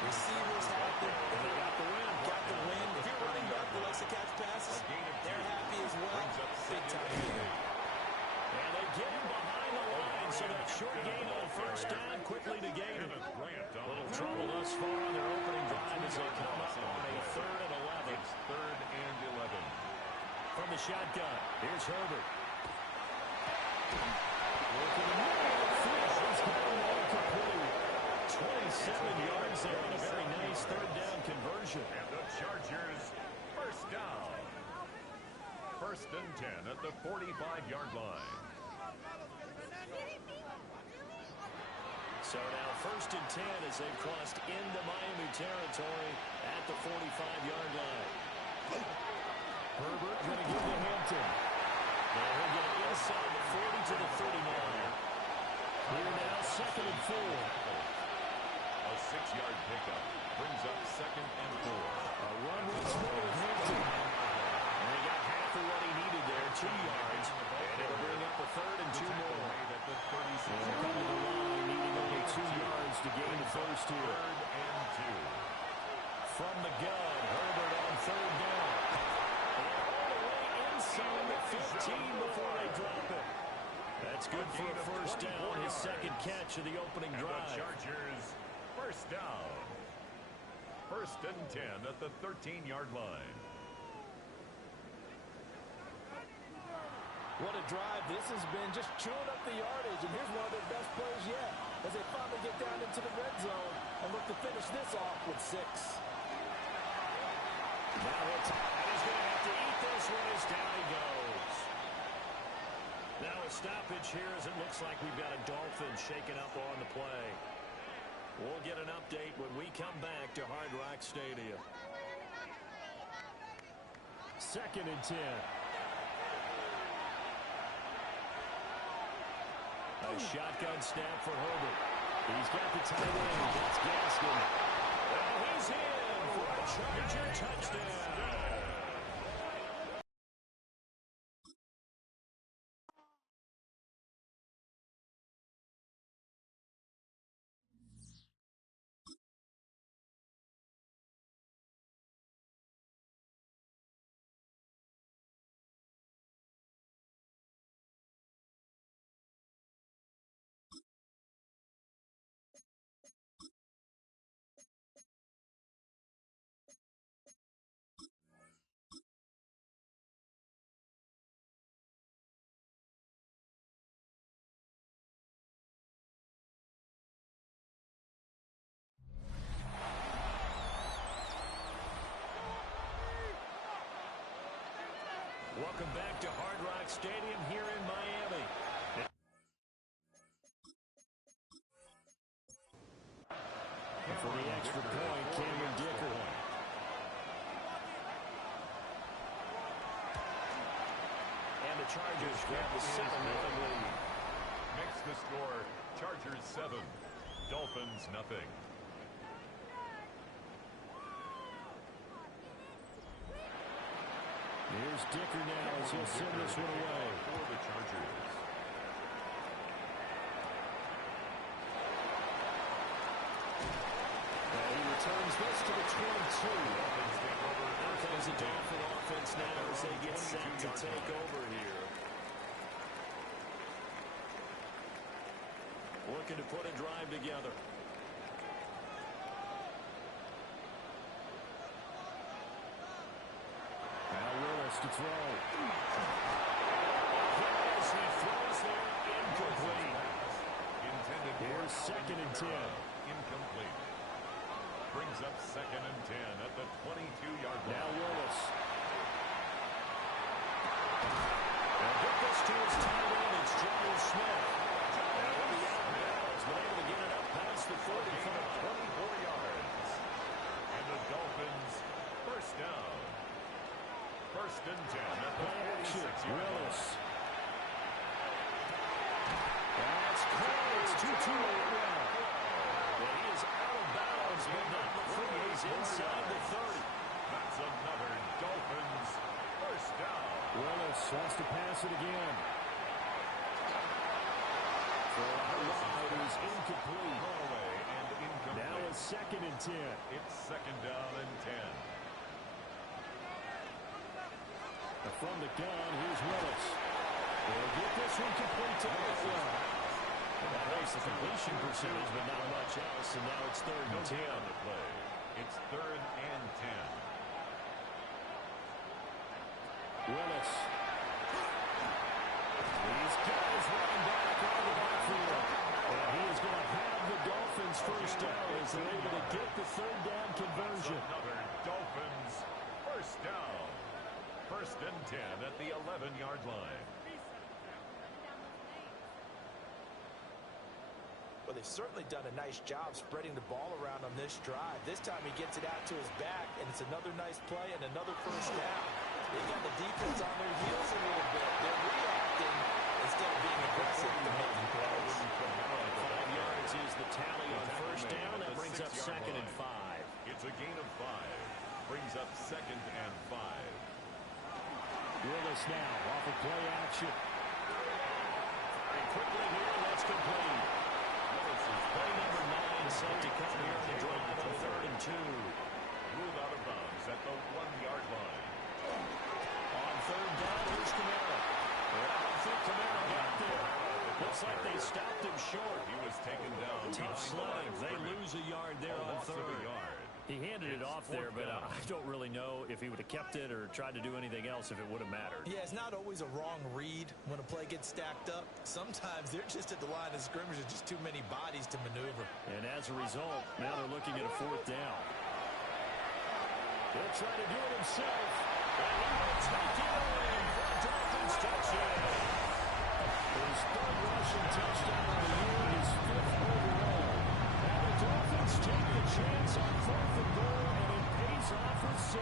Receivers happy. They got the win. Got the win. If you're running back that likes to catch passes, they're happy as well. Big time game. And they get him behind the line, so that short gain on first down quickly to gain him. Little trouble thus far on their opening drive as they come up on a 3rd and 11. It's 3rd and 11. From the shotgun, here's Herbert. Working the middle. First and 10 at the 45-yard line. So now first and 10 as they've crossed into Miami territory at the 45-yard line. Herbert going to give to Hampton. Now he'll get inside the 40 to the 39. Here now, second and 4. A 6-yard pickup brings up second and 4. A run once more with Hampton. And he got half of what he needed there, 2 yards. And it'll bring up a third and 2 more. At the 36. And coming to the line, needing only 2 yards to gain the first here. Third and 2. From the gun, Herbert on third down. And all the way inside the 15 before they drop it. That's good for a first down, his second catch of the opening drive. The Chargers, first down. First and 10 at the 13-yard line. What a drive this has been, just chewing up the yardage. And here's one of their best plays yet as they finally get down into the red zone and look to finish this off with 6. Now he's going to have to eat this one as down he goes. Now a stoppage here as it looks like we've got a Dolphin shaken up on the play. We'll get an update when we come back to Hard Rock Stadium. Second and 10. A shotgun snap for Herbert. He's got the tight end. That's Gaskin. And he's in for a Charger touchdown. Welcome back to Hard Rock Stadium here in Miami. And for the extra point, Cameron Dicker. And the Chargers grab the 7-0 lead. Makes the score Chargers 7, Dolphins nothing. Here's Dicker now as he'll send this one away. For the Chargers. And he returns this to the 22. That was a Dolphin offense now as they get set to take over here. Looking to put a drive together. To throw. As he throws there, incomplete. Intended. Here's second and 10. Incomplete. Brings up second and 10 at the 22-yard line. Now Willis. And get this to his tight end. It's Johnny Smith. And with the out now, he's been able to get it up past the 40 for 24 yards. And the Dolphins first down. First and 10 at the 46-yard Willis. That's close. 2-2 now. And he is out of bounds, but not before he's inside the 30. That's another Dolphins first down. Willis has to pass it again. For a ride is incomplete. And incomplete. Now it's second and 10. It's second down and 10. From the gun, here's Willis. They'll get this one complete to MFL. That raised the completion percentage, but not much else, and now it's third and 10 on the play. It's third and 10. Willis. These guys running back out of the backfield. And he is going to have the Dolphins first down as they're able to get the third down conversion. That's another Dolphins first down. First and and 10 at the 11-yard line. Well, they've certainly done a nice job spreading the ball around on this drive. This time he gets it out to his back, and it's another nice play and another first down. They got the defense on their heels a little bit. They're reacting instead of being aggressive and making plays. 5 yards is the tally on first down. That brings up 2nd and 5. It's a gain of 5. Brings up 2nd and 5. Willis now off of play action. Very quickly here, that's complete. Willis is play number 9 set to come here on the drive on 3rd and 2. Ruled out of bounds at the 1-yard line. On 3rd down, here's Camara. I don't think Camara got there. Looks like they stopped him short. He was taken down. Tough slide. They lose a yard there on 3rd. He handed it off there, but I don't really know if he would have kept it or tried to do anything else if it would have mattered. Yeah, it's not always a wrong read when a play gets stacked up. Sometimes they're just at the line of scrimmage. There's just too many bodies to maneuver. And as a result, now they're looking at a 4th down. He'll try to do it himself. And he will take it in for a Dolphins touchdown. His 3rd rushing touchdown of the year, his 5th overall. And the Dolphins take the chance on 4th and goal, and it pays off with 6.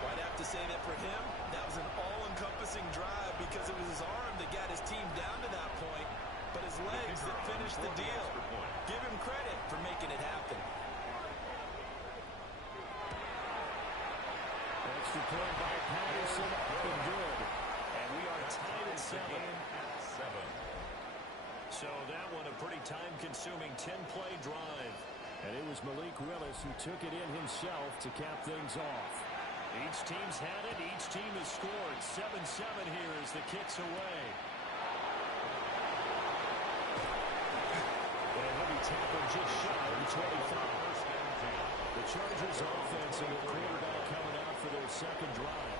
Well, I'd have to say that for him, that was an all-encompassing drive because it was his arm that got his team down to that point, but his legs that finished the deal. Give him credit for making it happen. Extra point by Patterson, up and good. And we are tied at 7. So that one a pretty time-consuming 10-play drive. And it was Malik Willis who took it in himself to cap things off. Each team's had it. Each team has scored. 7-7 here as the kick's away. And he'll be tackled just shy of the 25. The Chargers offense and the quarterback coming out for their 2nd drive.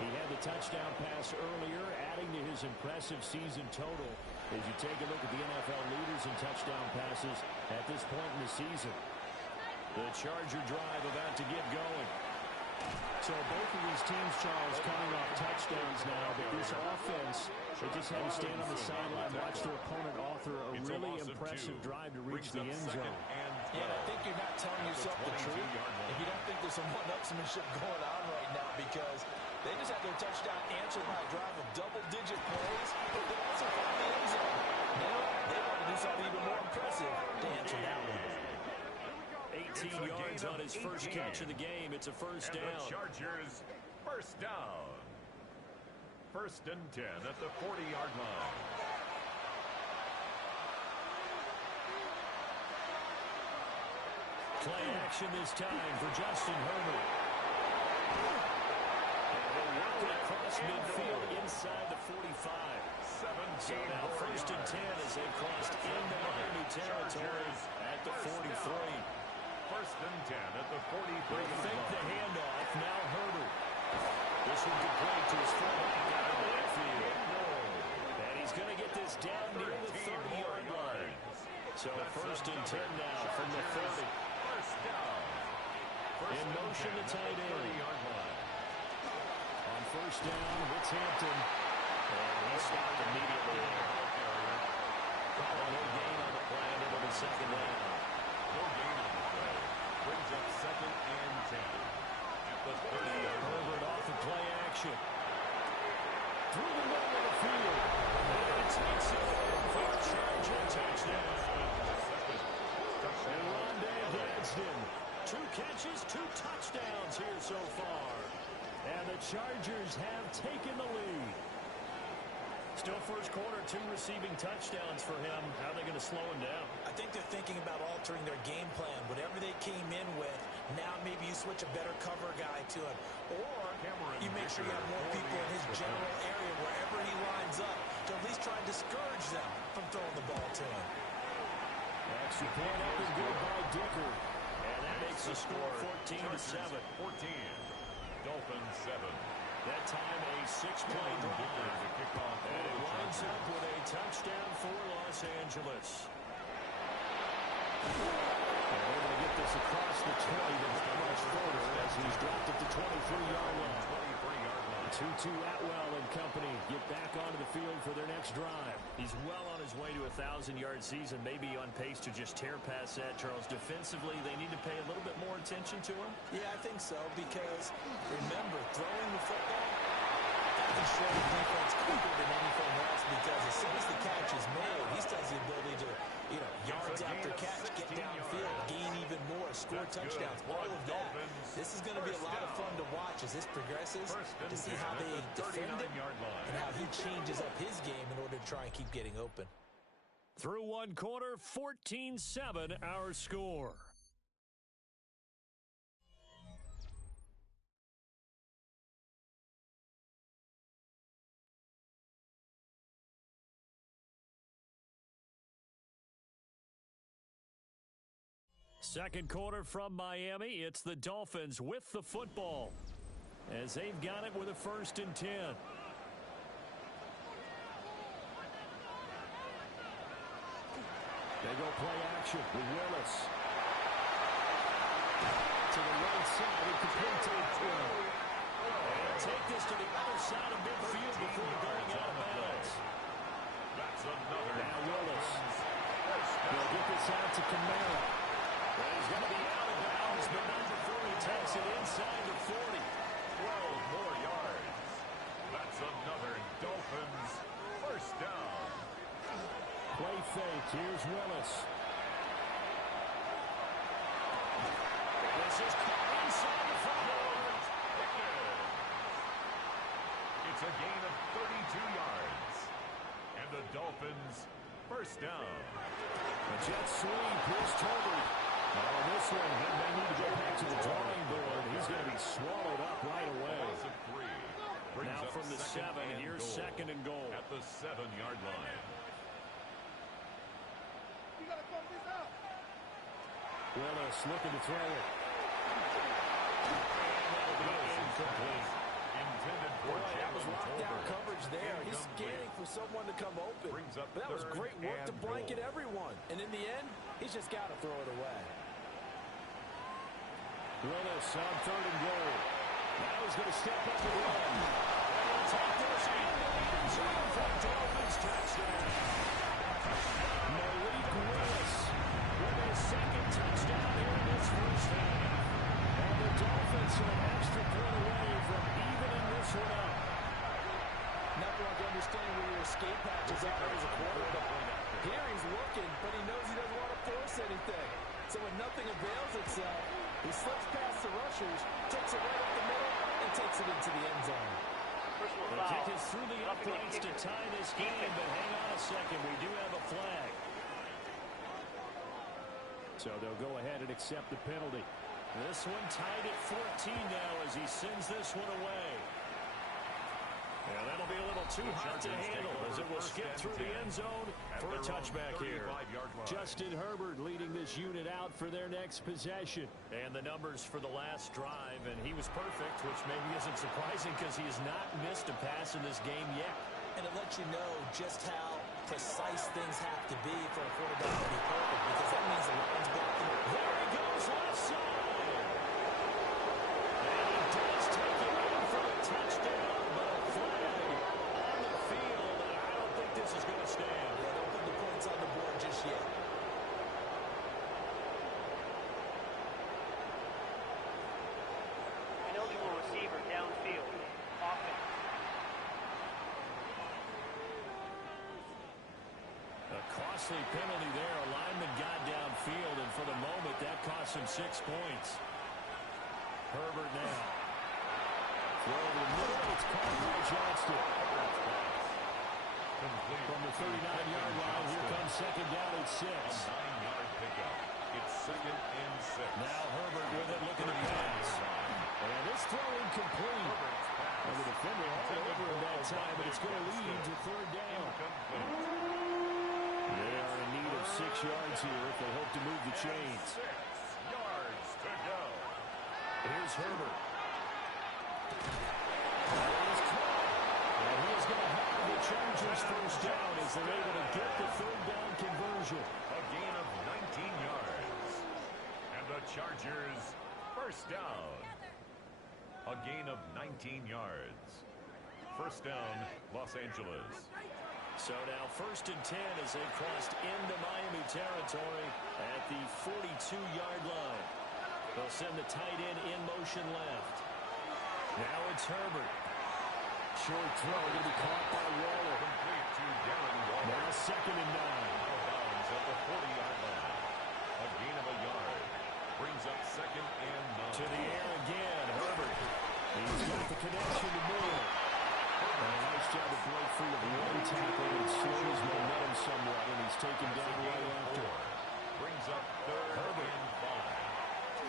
He had the touchdown pass earlier, adding to his impressive season total as you take a look at the NFL leaders in touchdown passes at this point in the season. The Charger drive about to get going. So both of these teams, Charles, coming off touchdowns now, but this offense, they just had to stand on the sideline, watch their opponent author a really impressive drive to reach the end zone. Yeah, and I think you're not telling yourself the truth if you don't think there's some one-upsmanship going on right now, because they just had their touchdown answered by a drive of double-digit plays, but they also found the end zone. Now they want to do something even more impressive to answer that one. 18 yards on his first catch of the game. It's a first down. The Chargers, first down. 1st and 10 at the 40-yard line. Play action this time for Justin Herbert. And they're working across midfield inside the 45. So now 1st and 10 as they crossed into Miami territory at the 43. 1st and 10 at the 43. They fake the handoff. Now Herbert. This one complete to his fullback out of the backfield. And he's going to get this down near the 30-yard line. So 1st and 10 now from the 30. In motion to tight end. On 1st down, it's Hampton. And he stopped immediately. No gain on the play into the 2nd down. No gain on the play. Brings up 2nd and 10. At the 30-yard line. Herbert off the play action. Through the middle of the field. And he takes it for a Charger touchdown. And Rondé Gadsden. 2 catches, 2 touchdowns here so far. And the Chargers have taken the lead. Still first quarter, 2 receiving touchdowns for him. How are they going to slow him down? I think they're thinking about altering their game plan. Whatever they came in with, now maybe you switch a better cover guy to him. Or you make sure you have more people in his general area wherever he lines up to at least try and discourage them from throwing the ball to him. Extra point up and good by Dicker. And that makes the score 14-7. 14. Dolphins 7. That time a 6-play drive. And it winds up with a touchdown for Los Angeles. And able to get this across the 20, but not much further as he's dropped at the 23-yard line. 23-yard 2-2 Atwell and company get back onto the field for their next drive. He's well on his way to a 1,000-yard season, maybe on pace to just tear past that, Charles. Defensively, they need to pay a little bit more attention to him. Yeah, I think so, because remember, throwing the football, that can show the defense quicker than anything else, because as soon as the catch is made, he still has the ability to, yards after catch, get downfield, gain even more, score touchdowns, all of that. This is going to be a lot of fun to watch as this progresses, to see how they defend him and how he changes up his game in order to try and keep getting open. Through one quarter, 14-7 our score. Second quarter from Miami. It's the Dolphins with the football as they've got it with a 1st and 10. They go play action with Willis. To the right side, it complete to and take this to the other side of midfield before going out of bounds. That's another. Now Willis. They'll get this out to Kamara. Well, he's going to be out of bounds, but not before he takes it inside the 40. 12 more yards. That's another Dolphins 1st down. Play fake. Here's Willis. This is caught inside the 5. It's a gain of 32 yards. And the Dolphins 1st down. A jet sweep. Here's Tolbert. On this one, he may need to go back to the drawing board. He's going to be swallowed up right away. Loss of 3. Now from the 7, here's 2nd and goal. At the 7-yard line. Willis looking to throw it. Incomplete. Intended for That was Jalen lockdown Tolbert. coverage there. He's scanning for someone to come open. Brings up But that was 3rd great work to and blanket goal. everyone. And in the end, he's just got to throw it away. Willis on 3rd and goal. Now he's going to step up and run. And take this into the end zone for a Dolphins touchdown. Malik Willis with his 2nd touchdown here in this 1st half. And the Dolphins are an extra point away from evening this one up. Nothing like understanding where your escape patches are as a quarterback. Here he's looking, but he knows he doesn't want to force anything. So when nothing avails itself, he slips past the rushers, takes it right up the middle, and takes it into the end zone. The kick is through the uprights to tie this game, but hang on a second. We do have a flag. So they'll go ahead and accept the penalty. This one tied at 14 now as he sends this one away. And that'll be a little too hot to handle as it will skip through the end zone for a touchback here. Justin Herbert leading this unit out for their next possession. And the numbers for the last drive, and he was perfect, which maybe isn't surprising because he has not missed a pass in this game yet. And it lets you know just how precise things have to be for a quarterback to be perfect, because that means the line's blocking. There he goes, left side. And he does take it in for a touchdown, but a flag on the field, and I don't think this is going to stand. Yeah, don't put the points on the board just yet. Ineligible receiver downfield. Offense. A costly penalty there. A lineman got downfield, and for the moment, that cost him 6 points. Herbert now. Throw over the middle. It's caught by Johnston. From the 39-yard line, here comes 2nd down at 6. A 9-yard pickup. It's 2nd and 6. Now Herbert with it, looking to pass. And this throw incomplete. And the defender all over him that time, but it's going to lead to 3rd down. They are in need of 6 yards here if they hope to move the chains. 6 yards to go. Here's Herbert. That is caught. And he is going to have the Chargers 1st down as they're able to get the 3rd down conversion. A gain of 19 yards. And the Chargers 1st down. A gain of 19 yards. First down, Los Angeles. So now 1st and 10 as they crossed into Miami territory at the 42-yard line. They'll send the tight end in motion left. Now it's Herbert. Short throw going to be caught by Waller. Complete to Darren Waller. Now 2nd and 9. Out of bounds at the 40-yard line. A gain of a yard. Brings up 2nd and 9. To the air again, Herbert. He's got the connection to Moore. And a nice job to break free of one tackle and slows momentum somewhat, and he's taken down right after. Brings up 3rd and 5.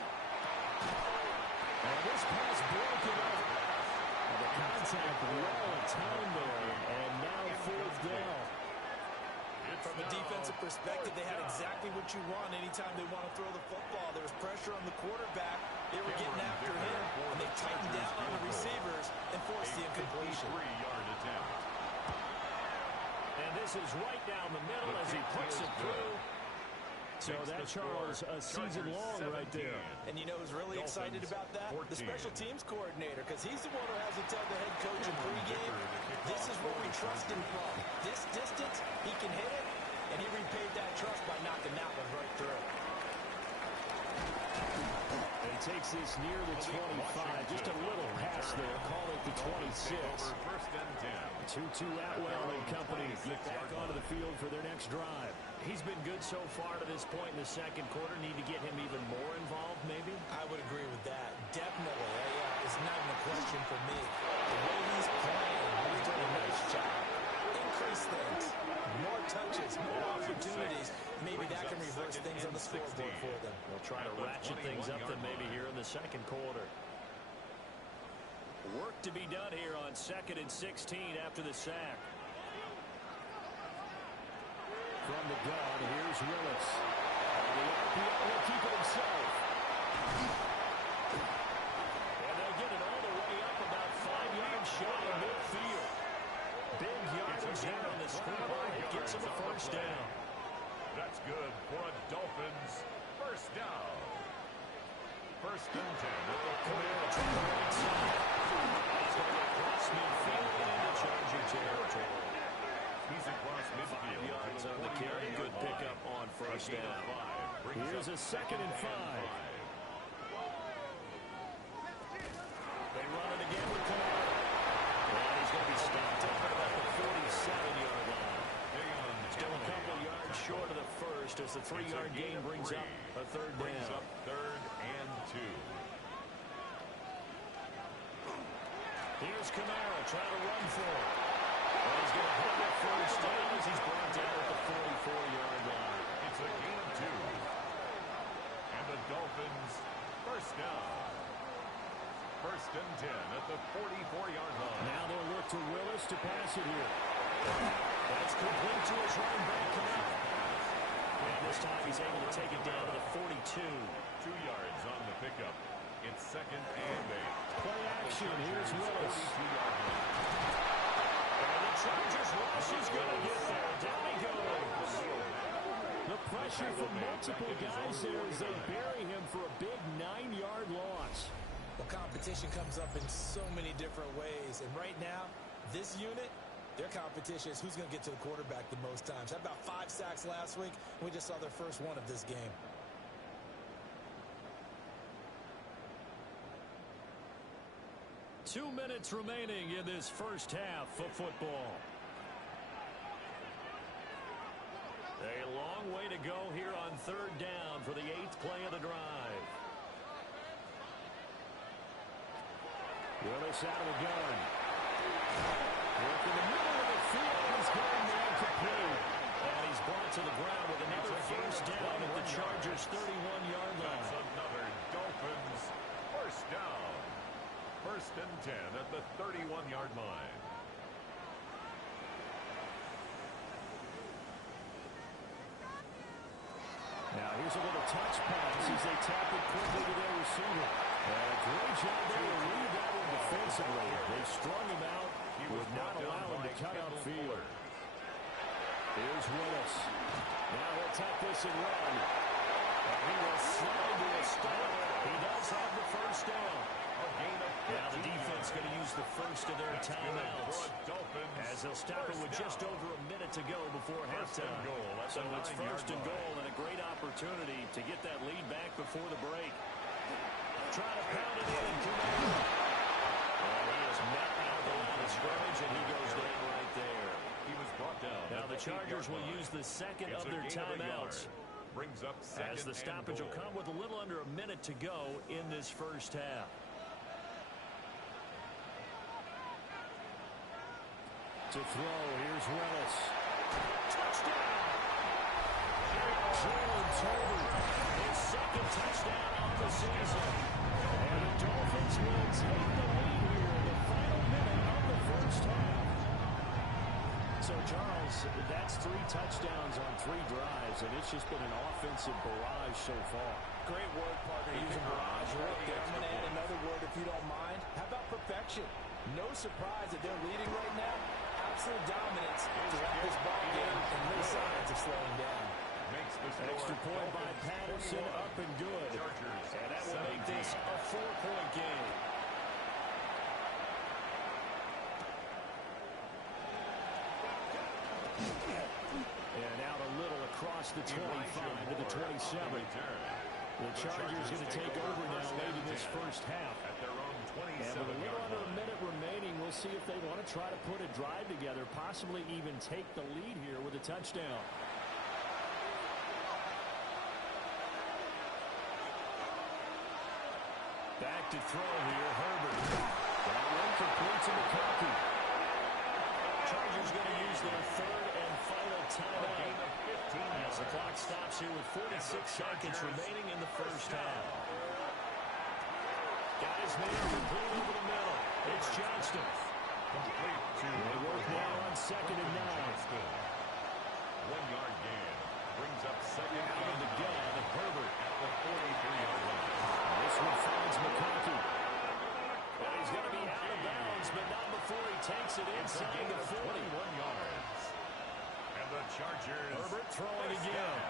And this pass broken over. And the contact well in time there, and now 4th down. From a defensive perspective, they had exactly what you want anytime they want to throw the football. There was pressure on the quarterback. They were getting after him, and they tightened down on the receivers and forced the incompletion. 3-yard attempt. And this is right down the middle as he puts it through. So that, Charles, a season long right there. And you know who's really excited about that? The special teams coordinator, because he's the one who has to tell the head coach in pregame, this is where we trust him from. This distance, he can hit it, and he repaid that trust by knocking that one right through. And he takes this near the 25. Just a little pass there. Call it the 26. 1st and 10. 2-2 Atwell and company get back onto the field for their next drive. He's been good so far to this point in the 2nd quarter. Need to get him even more involved, maybe? I would agree with that. Definitely. It's not even a question for me. The way he's playing, he's doing a nice job. Increase things. More touches, more opportunities. Maybe that can reverse things on the scoreboard for them. They'll try to ratchet things up then maybe here in the 2nd quarter. Work to be done here on 2nd and 16 after the sack. From the gun, here's Willis. And the RPO will keep it himself. And they'll get it all the way up about 5 yards shy of midfield. Big yardage there on the scoreboard. It gets him a 1st down. That's good for a Dolphins 1st down. 1st and 10 at the Kamara to the right side. He's going to get across midfield and into Charger territory. He's across midfield. 5 yards on the carry. Good pickup on 1st down. Here's a 2nd and 5. They run it again with Kamara. And he's going to be stopped up at about the 47-yard line. Still a couple yards short of the 1st as the 3-yard gain brings up a 3rd down. Brings up 3rd and 2. Here's Kamara trying to run for it. And he's going to hit that 1st down as he's brought down at the 44-yard line. It's a gain of 2. And the Dolphins 1st down. 1st and 10 at the 44-yard line. Now they'll look to Willis to pass it here. That's complete to his running back, Kamara. And this time he's able to take it down to the 42. 2 yards on the pickup. It's 2nd and 8. Play action. Here's Willis. 42-yard line. And the Chargers rush is going to get there. Down he goes. The pressure from multiple guys there as they bury him for a big 9-yard loss. Well, competition comes up in so many different ways. And right now, this unit, their competition is who's going to get to the quarterback the most times. Had about 5 sacks last week. We just saw their first one of this game. Two minutes remaining in this first half of football. A long way to go here on 3rd down for the 8th play of the drive. Willis out of the gun. Work in the middle of the field. He's going down complete. And he's brought to the ground with another 1st down at the Chargers' 31-yard line. That's another Dolphins 1st down. 1st and 10 at the 31-yard line. Now here's a little touch pass as they tap it quickly to their receiver. And a great job there to read that one defensively. They strung him out. He would not allow him to cut upfield. Here's Willis. Now he'll tap this and run. And he will slide to a stop. He does have the 1st down. Now the defense going to use the first of their timeouts, as they'll stop it with just over a minute to go before halftime. So it's first and goal, and a great opportunity to get that lead back before the break. Try to pound it in. Well, he is met out of the line of scrimmage, and he goes down right there. He was brought down. Now the Chargers will use the second of their timeouts, Brings up as the stoppage will come with a little under a minute to go in this first half. To throw, here's Willis. Touchdown! Jalen Tolbert, his second touchdown on the season. And the Dolphins will take the lead here in the final minute of the first half. So, Charles, that's 3 touchdowns on 3 drives, and it's just been an offensive barrage so far. Great word, partner, using barrage right there. I'm going to add another word if you don't mind. How about perfection? No surprise that they're leading right now. Absolute dominance throughout this ball game, and no signs of slowing down. Extra point by Patterson, up and good. And that will make this a 4-point game. And out a little across the 25 to the 27. The Chargers going to take over now late in this first half. And with a little under a minute remaining, we'll see if they want to try to put a drive together, possibly even take the lead here with a touchdown. Back to throw here, Herbert. That one complete to McCarthy. Chargers going to use their third and final timeout as the clock stops here with 46 seconds remaining in the first half. Guys made it complete over the middle. It's Johnston. They work now on 2nd and 9. 1-yard gain. Brings up second out of the gun. Herbert at the 43-yard line. This one finds McCarthy. Well, he's going to be out of bounds, but not before he takes it inside the 41 yards. And the Chargers. Herbert throwing again.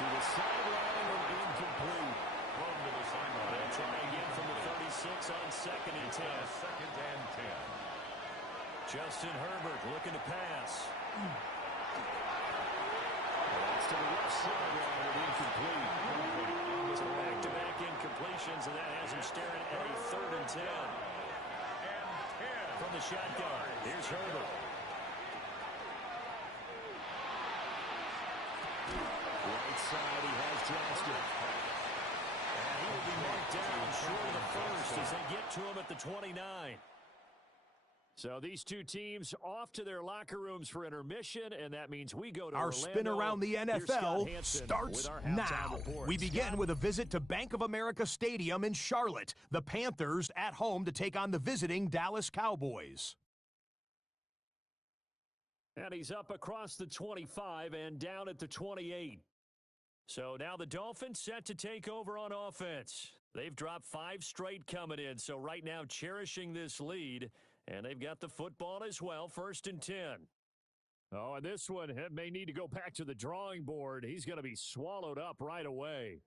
To the sideline and incomplete. Thrown to the sideline. They'll try again from the 36 on 2nd and 10. 2nd and 10. Justin Herbert looking to pass. That's to the left sideline and incomplete. So back-to-back incompletions, and that has him staring at a 3rd and 10. From the shotgun, here's Herbert. Right side, he has Johnston. And he will be marked down short of the first as they get to him at the 29. So these two teams off to their locker rooms for intermission, and that means we go to our Orlando. spin around the NFL starts now. Report. We begin with a visit to Bank of America Stadium in Charlotte. The Panthers at home to take on the visiting Dallas Cowboys. And he's up across the 25 and down at the 28. So now the Dolphins set to take over on offense. They've dropped 5 straight coming in, so right now cherishing this lead. And they've got the football as well, 1st and 10. Oh, and this one may need to go back to the drawing board. He's going to be swallowed up right away.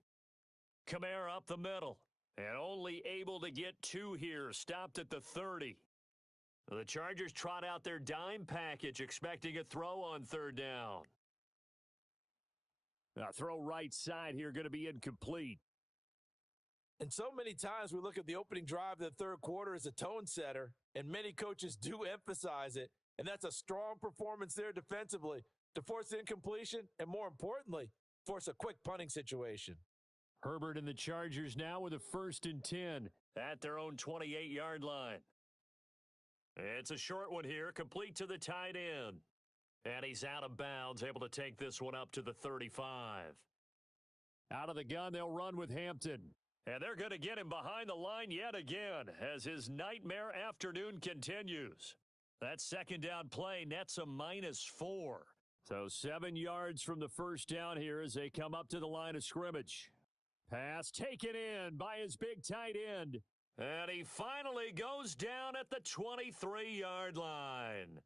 Kamara up the middle, and only able to get 2 here, stopped at the 30. The Chargers trot out their dime package, expecting a throw on 3rd down. Throw right side here, going to be incomplete. And so many times we look at the opening drive of the 3rd quarter as a tone setter, and many coaches do emphasize it, and that's a strong performance there defensively to force incompletion and, more importantly, force a quick punting situation. Herbert and the Chargers now with a 1st and 10 at their own 28-yard line. It's a short one here, complete to the tight end. And he's out of bounds, able to take this one up to the 35. Out of the gun, they'll run with Hampton. And they're going to get him behind the line yet again as his nightmare afternoon continues. That 2nd down play nets a -4. So 7 yards from the 1st down here as they come up to the line of scrimmage. Pass taken in by his big tight end. And he finally goes down at the 23-yard line.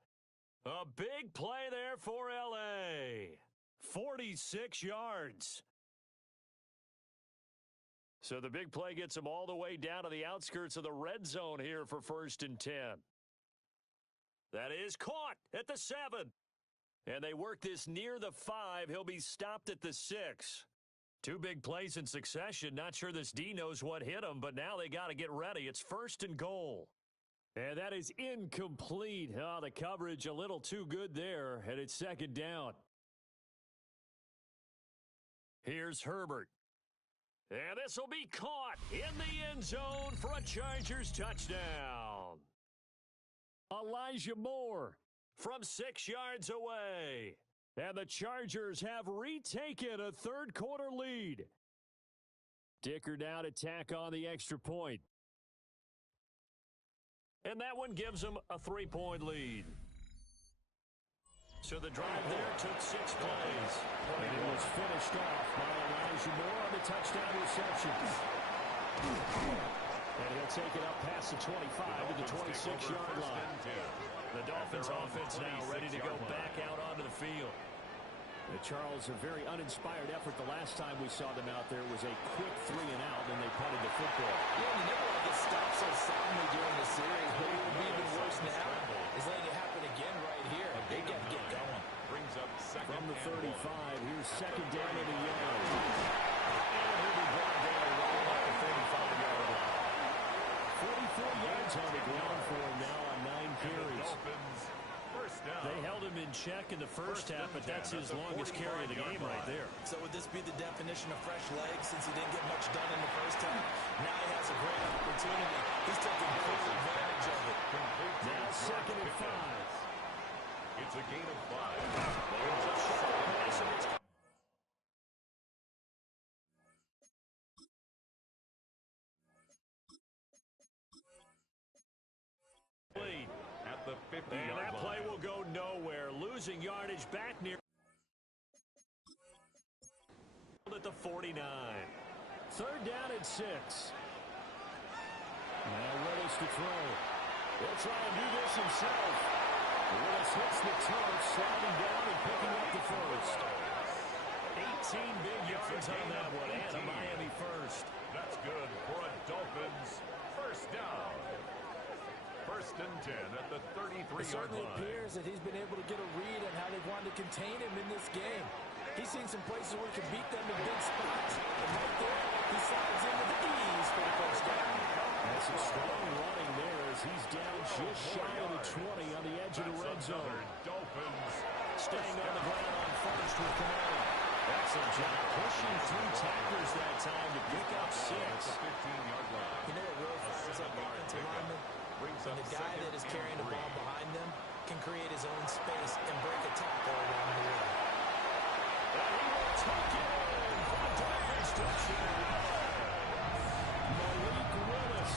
A big play there for L.A. 46 yards. So the big play gets them all the way down to the outskirts of the red zone here for 1st and 10. That is caught at the 7. And they work this near the 5. He'll be stopped at the 6. 2 big plays in succession. Not sure this D knows what hit him, but now they got to get ready. It's 1st and goal. And that is incomplete. Oh, the coverage a little too good there, and it's 2nd down. Here's Herbert. And this will be caught in the end zone for a Chargers touchdown. Elijah Moore from 6 yards away. And the Chargers have retaken a third-quarter lead. Dicker now to tack on the extra point. And that one gives them a 3-point lead. So the drive there took 6 plays. And it was finished off by Elijah Moore on the touchdown reception. And he'll take it up past the 25 to the 26-yard line. The Dolphins offense now ready to go back out onto the field. Charles, a very uninspired effort the last time we saw them out there was a quick 3-and-out, and they punted the football. Yeah, you never want to get stopped so soundly during the series, but it would be even worse now is letting it happen again right here. They got to get going. Brings up second. From the 35, here's 2nd down in the yard. And he'll be brought down right at the 35-yard line. 44 yards on the ground for him now on 9 carries. They held him in check in the first half, but that's his longest carry of the game right there. So would this be the definition of fresh legs since he didn't get much done in the first half? Now he has a great opportunity. He's taking full advantage of it. Now 2nd and 5. It's a gain of 5. At the 50-yard line. And that play will go nowhere. Losing yardage back near at the 49. 3rd down and 6. Now Willis to throw. He'll try and do this himself. Willis hits the turf, sliding down and picking up the first. 18 big yards on that one, and a Miami first. That's good for a Dolphins first down. 1st and 10 at the 33-yard line. It certainly appears that he's been able to get a read on how they've wanted to contain him in this game. He's seen some places where he can beat them in big spots. And right there, he slides in with ease for the first down. That's a strong running there as he's down just shy of the 20 on the edge of the red zone. Dolphins staying on the ground on first with Kamara. Excellent job pushing through tacklers that time to pick up 6. 15-yard line. You know what really fires up offensive linemen? When the guy that is carrying the ball behind them can create his own space and break a tackle along the way. And he will take it in for the Dolphins touchdown. Malik Willis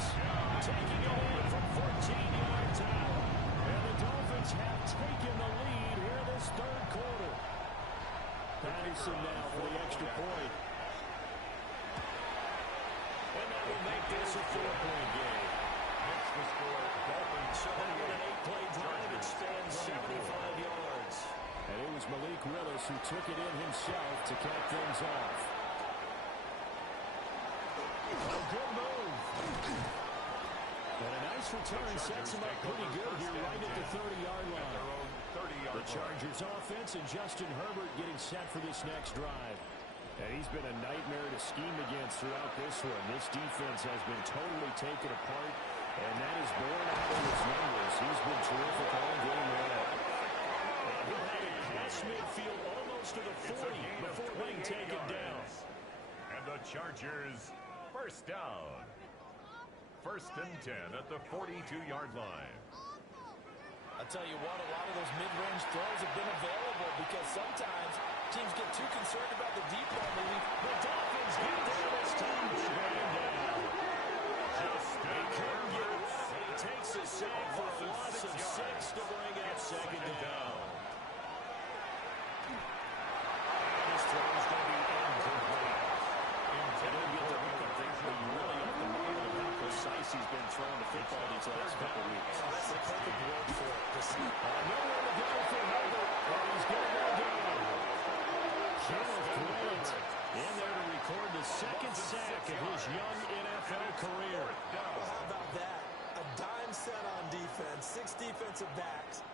taking it in from 14 yards out. And the Dolphins have taken the lead here this 3rd quarter. Patterson now for the extra point. And that will make this a 4-point game. Next to score, Dolphins. So that with an 8-play drive, it spans 75 yards. And it was Malik Willis who took it in himself to cap things off. A good move. And a nice return sets him up pretty good here right at the 30-yard line. The Chargers offense and Justin Herbert getting set for this next drive. And he's been a nightmare to scheme against throughout this one. This defense has been totally taken apart, and that is borne out in his numbers. He's been terrific all game long. And he'll have it past midfield almost to the 40 before being taken down. And the Chargers first down. 1st and 10 at the 42-yard line. I'll tell you what, a lot of those mid-range throws have been available because sometimes teams get too concerned about the deep ball moving. The Dolphins get there this time. Justin Herbert takes a sack for a loss of 6 to bring up 2nd down. This throw is going to be incomplete. And he'll get the hook, I think, but you really have to marvel at how precise he's been throwing the football these last couple of weeks. That's the perfect word for it. Nowhere to go for Herbert, and he's going to go down. Kenneth Grant in there to record the second sack of his young NFL career. Well, how about that? A dime set on defense, 6 defensive backs.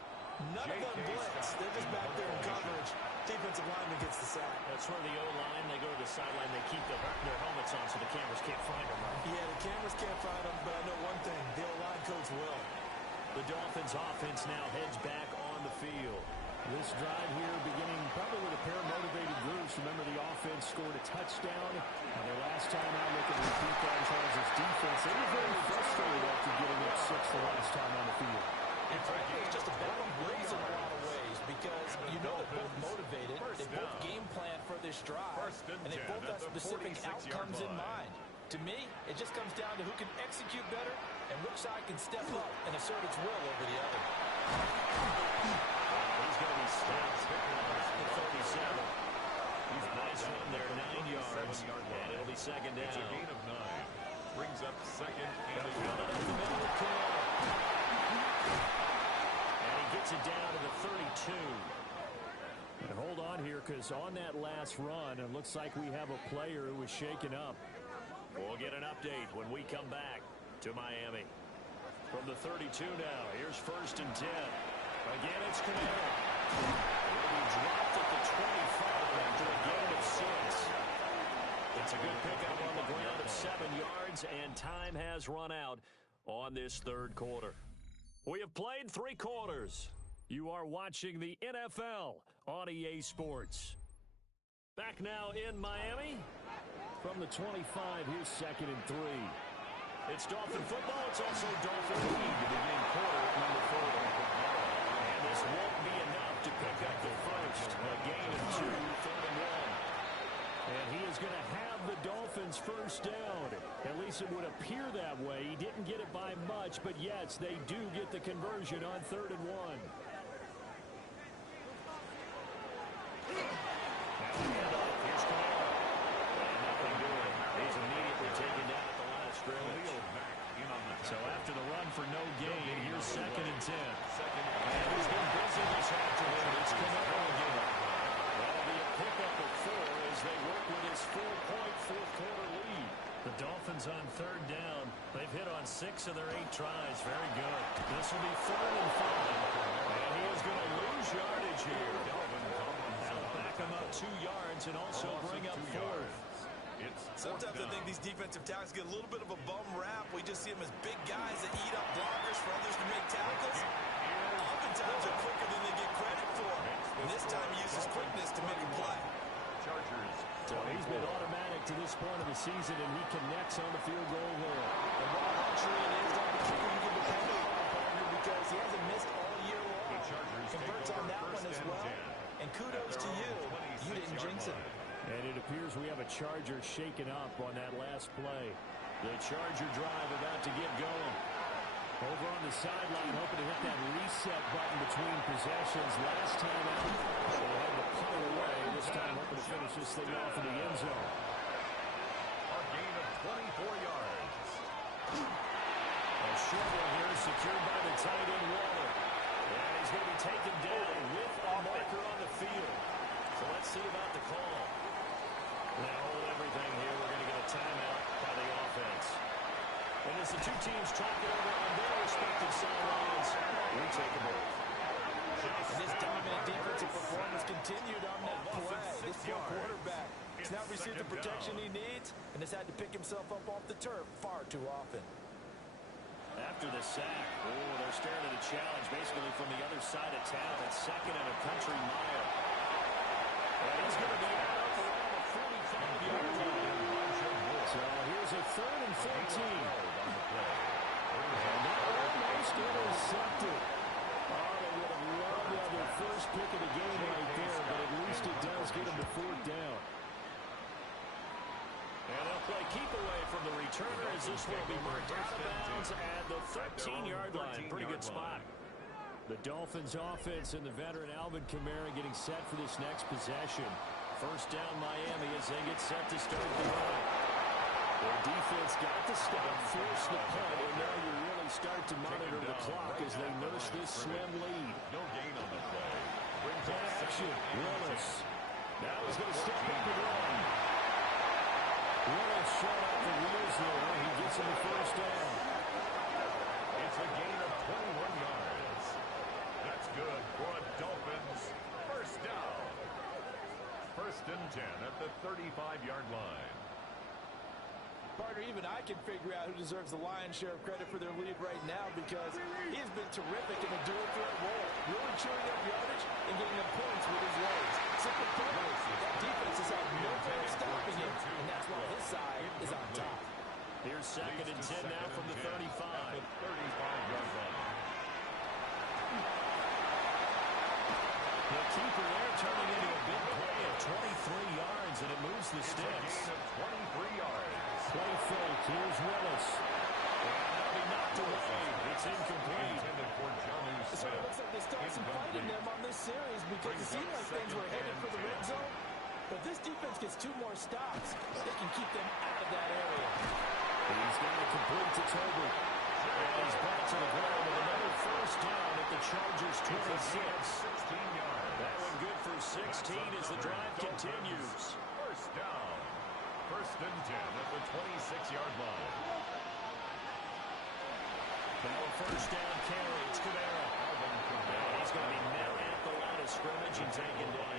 None of them blitz. They're just back there in coverage. Defensive lineman gets the sack. That's where the O-line, they go to the sideline, they keep their helmets on so the cameras can't find them. Right? Yeah, the cameras can't find them, but I know one thing. The O-line coach will. The Dolphins offense now heads back on the field. This drive here beginning probably with a pair of motivated groups. Remember, the offense scored a touchdown. And the last time I look at repeat that as far as its defense, they were very frustrated after getting up 6 the last time on the field. And frankly, it's just a battle of wills in a lot of ways because you know they're both motivated. They both game plan for this drive, and they both have specific outcomes in mind. To me, it just comes down to who can execute better and which side can step up and assert its will over the other. He's going to be stopped at the 37. Nice run there, 9 yards, and it'll be second down. It's a gain of 9. Brings up second and a And he gets it down to the 32. And hold on here, because on that last run, it looks like we have a player who was shaken up. We'll get an update when we come back to Miami. From the 32 now, here's 1st and 10. Again, it's Camaro. He'll be dropped at the 25 after a gain of 6. It's a good pickup on the ground of 7 yards, and time has run out on this 3rd quarter. We have played 3 quarters. You are watching the NFL on EA Sports. Back now in Miami. From the 25, here's 2nd and 3. It's Dolphin football. It's also Dolphin lead to begin quarter number 4. And this won't be enough to pick up the first. A gain of 2, 3rd and 1. And he is going to have the Dolphins first down. At least it would appear that way. He didn't get it by much, but yes, they do get the conversion on 3rd and 1. Here's Camaro. And nothing doing. He's immediately taken down at the line of scrimmage. So after the run for no gain, here's 2nd and 10. And he's been busy this afternoon. It's Camaro again. That'll be a pickup of 4 as they work with his 4-point 4th quarter lead. The Dolphins on 3rd down. They've hit on 6 of their 8 tries. Very good. This will be 3rd and 5. And he is going to lose yardage here. That'll back him up 2 yards and also bring up 4th. Sometimes I think these defensive tackles get a little bit of a bum rap. We just see them as big guys that eat up blockers for others to make tackles. Oftentimes they're quicker than they get credit for. And this time he uses quickness to make a play. So he's been automatic to this point of the season, and he connects on the field goal there. And what a luxury it is to have a kicker you can depend on, partner, because he hasn't missed all year long. Converts on that one as well. And kudos to you. You didn't jinx him. And it appears we have a Charger shaken up on that last play. The Charger drive about to get going. Over on the sideline, hoping to hit that reset button between possessions. Last time out, they had to punt it away. This time, hoping to finish this thing off in the end zone. A gain of 24 yards. A short one here secured by the tight end Waller. And he's going to be taken down with a marker on the field. So let's see about the call. Now hold everything here. We're going to get a timeout by the offense. And as the two teams talk it over on their respective sidelines, we take a break. And this dominant defensive performance continued on that play. This poor quarterback has now received the protection he needs and has had to pick himself up off the turf far too often. After the sack, they're staring at a challenge basically from the other side of town. It's 2nd and a country mile. And he's going to be out up around the 45-yard line. So here's a 3rd and 14. And that almost intercepted. Oh, they would have loved to have their first pick of the game right there, but at least it does get them to 4th down. And they'll play keep away from the returner as this will be marked out of bounds at the 13-yard line. Pretty good spot. The Dolphins offense and the veteran Alvin Kamara getting set for this next possession. First down Miami as they get set to start the run. Their defense got the stop, forced the punt, and now you really start to monitor the clock as they nurse this slim lead. No gain on the play. Brings Play action. Willis. Now he's going to step up and run. Willis showing up the wheels there. He gets him the first down. It's a gain of 21 yards. That's good for a Dolphins first down. First and 10 at the 35-yard line. Partner, even I can figure out who deserves the lion's share of credit for their lead right now because he has been terrific in the dual threat role, really chewing up yardage and getting them points with his legs. Simply put, that defense has had no trouble stopping him, and that's why his side is on top. Here's second and 10 now from the 35. 35-yard line. The keeper there turning into a big play of 23 yards, and it moves the sticks. It's a gain of 23 yards. Play fake. Here's Willis. That'll be knocked away. It's incomplete. Intended for Johnny So it Smith. looks like they start some fight in them on this series because it seemed like things were headed for the red zone. But this defense gets 2 more stops. They can keep them out of that area. He's got to complete to Toby. And he's brought to the ground with another first down at the Chargers' 26. 16 yards. That one good for 16 as the drive continues. First down. First and 10 at the 26-yard line. Now a first down carry. It's Kamara. He's going to be met at the line of scrimmage and taken down.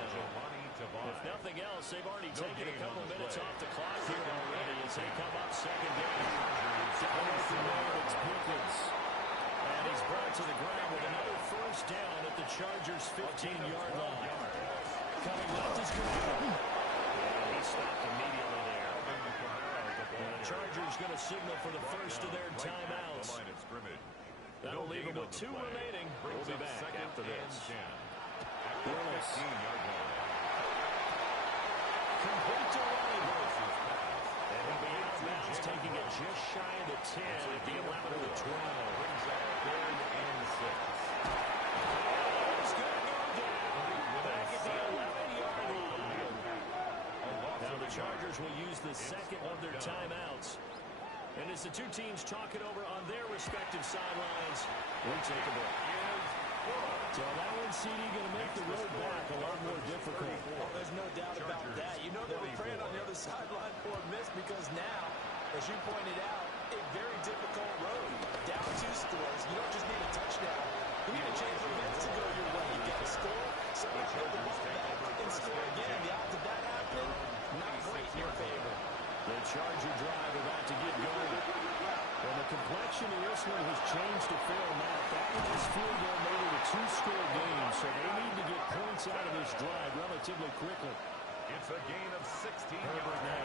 If nothing else, they've already taken a couple minutes off the clock here already as they come up second down. Down from there, it's Pickens. And he's brought to the ground with another first down at the Chargers' 15-yard line. Coming left is Kamara. And he stopped immediately there. And the Chargers going to signal for the first of their timeouts. That'll leave them with 2 remaining. We'll be back after this. Willis. Complete to Riley. And he'll be out of bounds, taking it just shy of the 10 at the 11 of the 12. Brings up 3rd and 6. It's going to go down. Back at the 11-yard line. Now the Chargers will use the second of their timeouts. And as the two teams talk it over on their respective sidelines, we'll take a break. So that one, CD, going to make the road back a lot more difficult. Oh, there's no doubt about that. You know they were praying on the other sideline for a miss because now, as you pointed out, a very difficult road. Down 2 scores. You don't just need a touchdown. You need a chance of events to go your way. You get a score, somehow get the ball back and score again. The odds of that happening, not great in your favor. The Charger drive about to get going. And the complexion of this one has changed a fair amount. That one is field goal made it a 2-score game, so they need to get points out of this drive relatively quickly. It's a gain of 16 Herbert yards. now.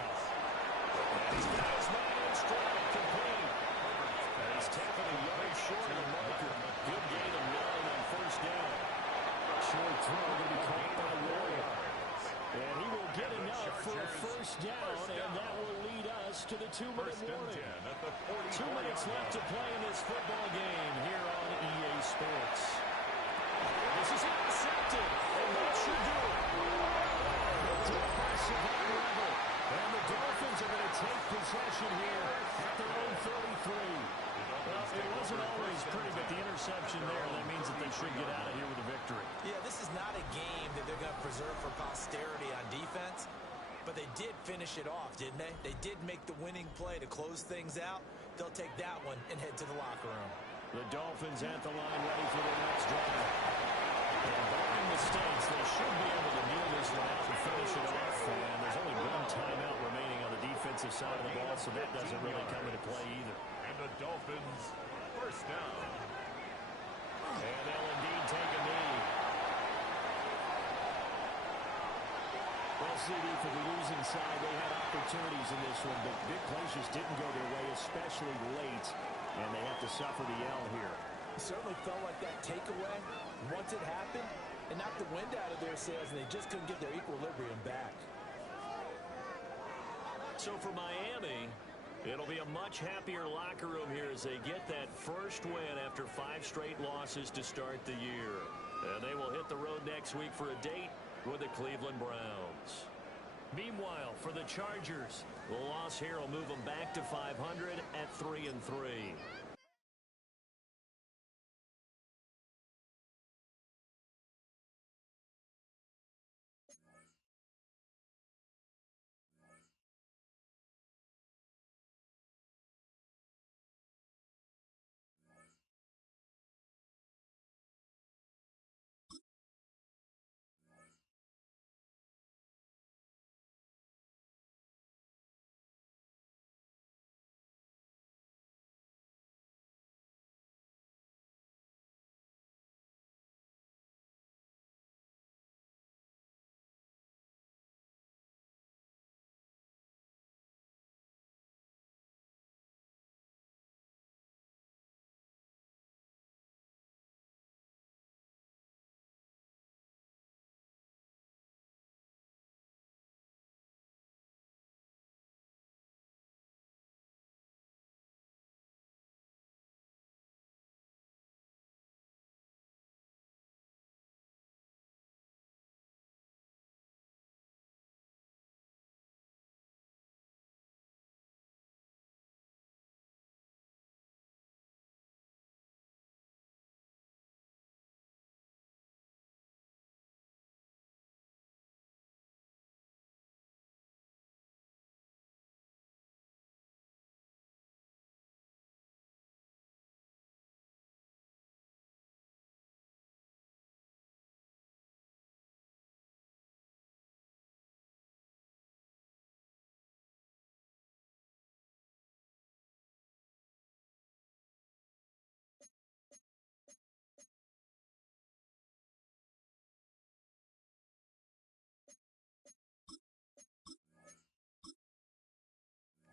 And he's got his man in stride, complete. And he's tapping a yard short of the marker. Good gain of 9 on first down. Short throw going to be caught by Warrior. And he will get enough for a first down, and that will lead us to the 2-minute warning. 2 minutes left to play in this football game here on EA Sports. This is intercepted, and that should do it. Picked up by Savannah Rebel, and the Dolphins are going to take possession here at their own 33. Well, it wasn't always pretty, but the interception there, that means that they should get out of here with a victory. Yeah, this is not a game that they're going to preserve for posterity on defense, but they did finish it off, didn't they? They did make the winning play to close things out. They'll take that one and head to the locker room. The Dolphins at the line ready for their next drive. And barring mistakes, they should be able to kneel this one out and finish it off. And there's only one timeout remaining on the defensive side of the ball, so that doesn't really come into play either. And the Dolphins first down. And they'll indeed take a knee. Well, CD, for the losing side, they had opportunities in this one, but big plays just didn't go their way, especially late, and they have to suffer the L here. It certainly felt like that takeaway, once it happened, it knocked the wind out of their sails, and they just couldn't get their equilibrium back. So for Miami, it'll be a much happier locker room here as they get that first win after 5 straight losses to start the year. And they will hit the road next week for a date with the Cleveland Browns. Meanwhile, for the Chargers, the loss here will move them back to 500 at 3-3.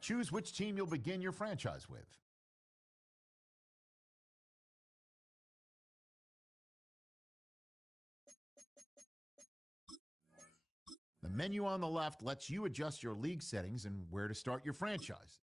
Choose which team you'll begin your franchise with. The menu on the left lets you adjust your league settings and where to start your franchise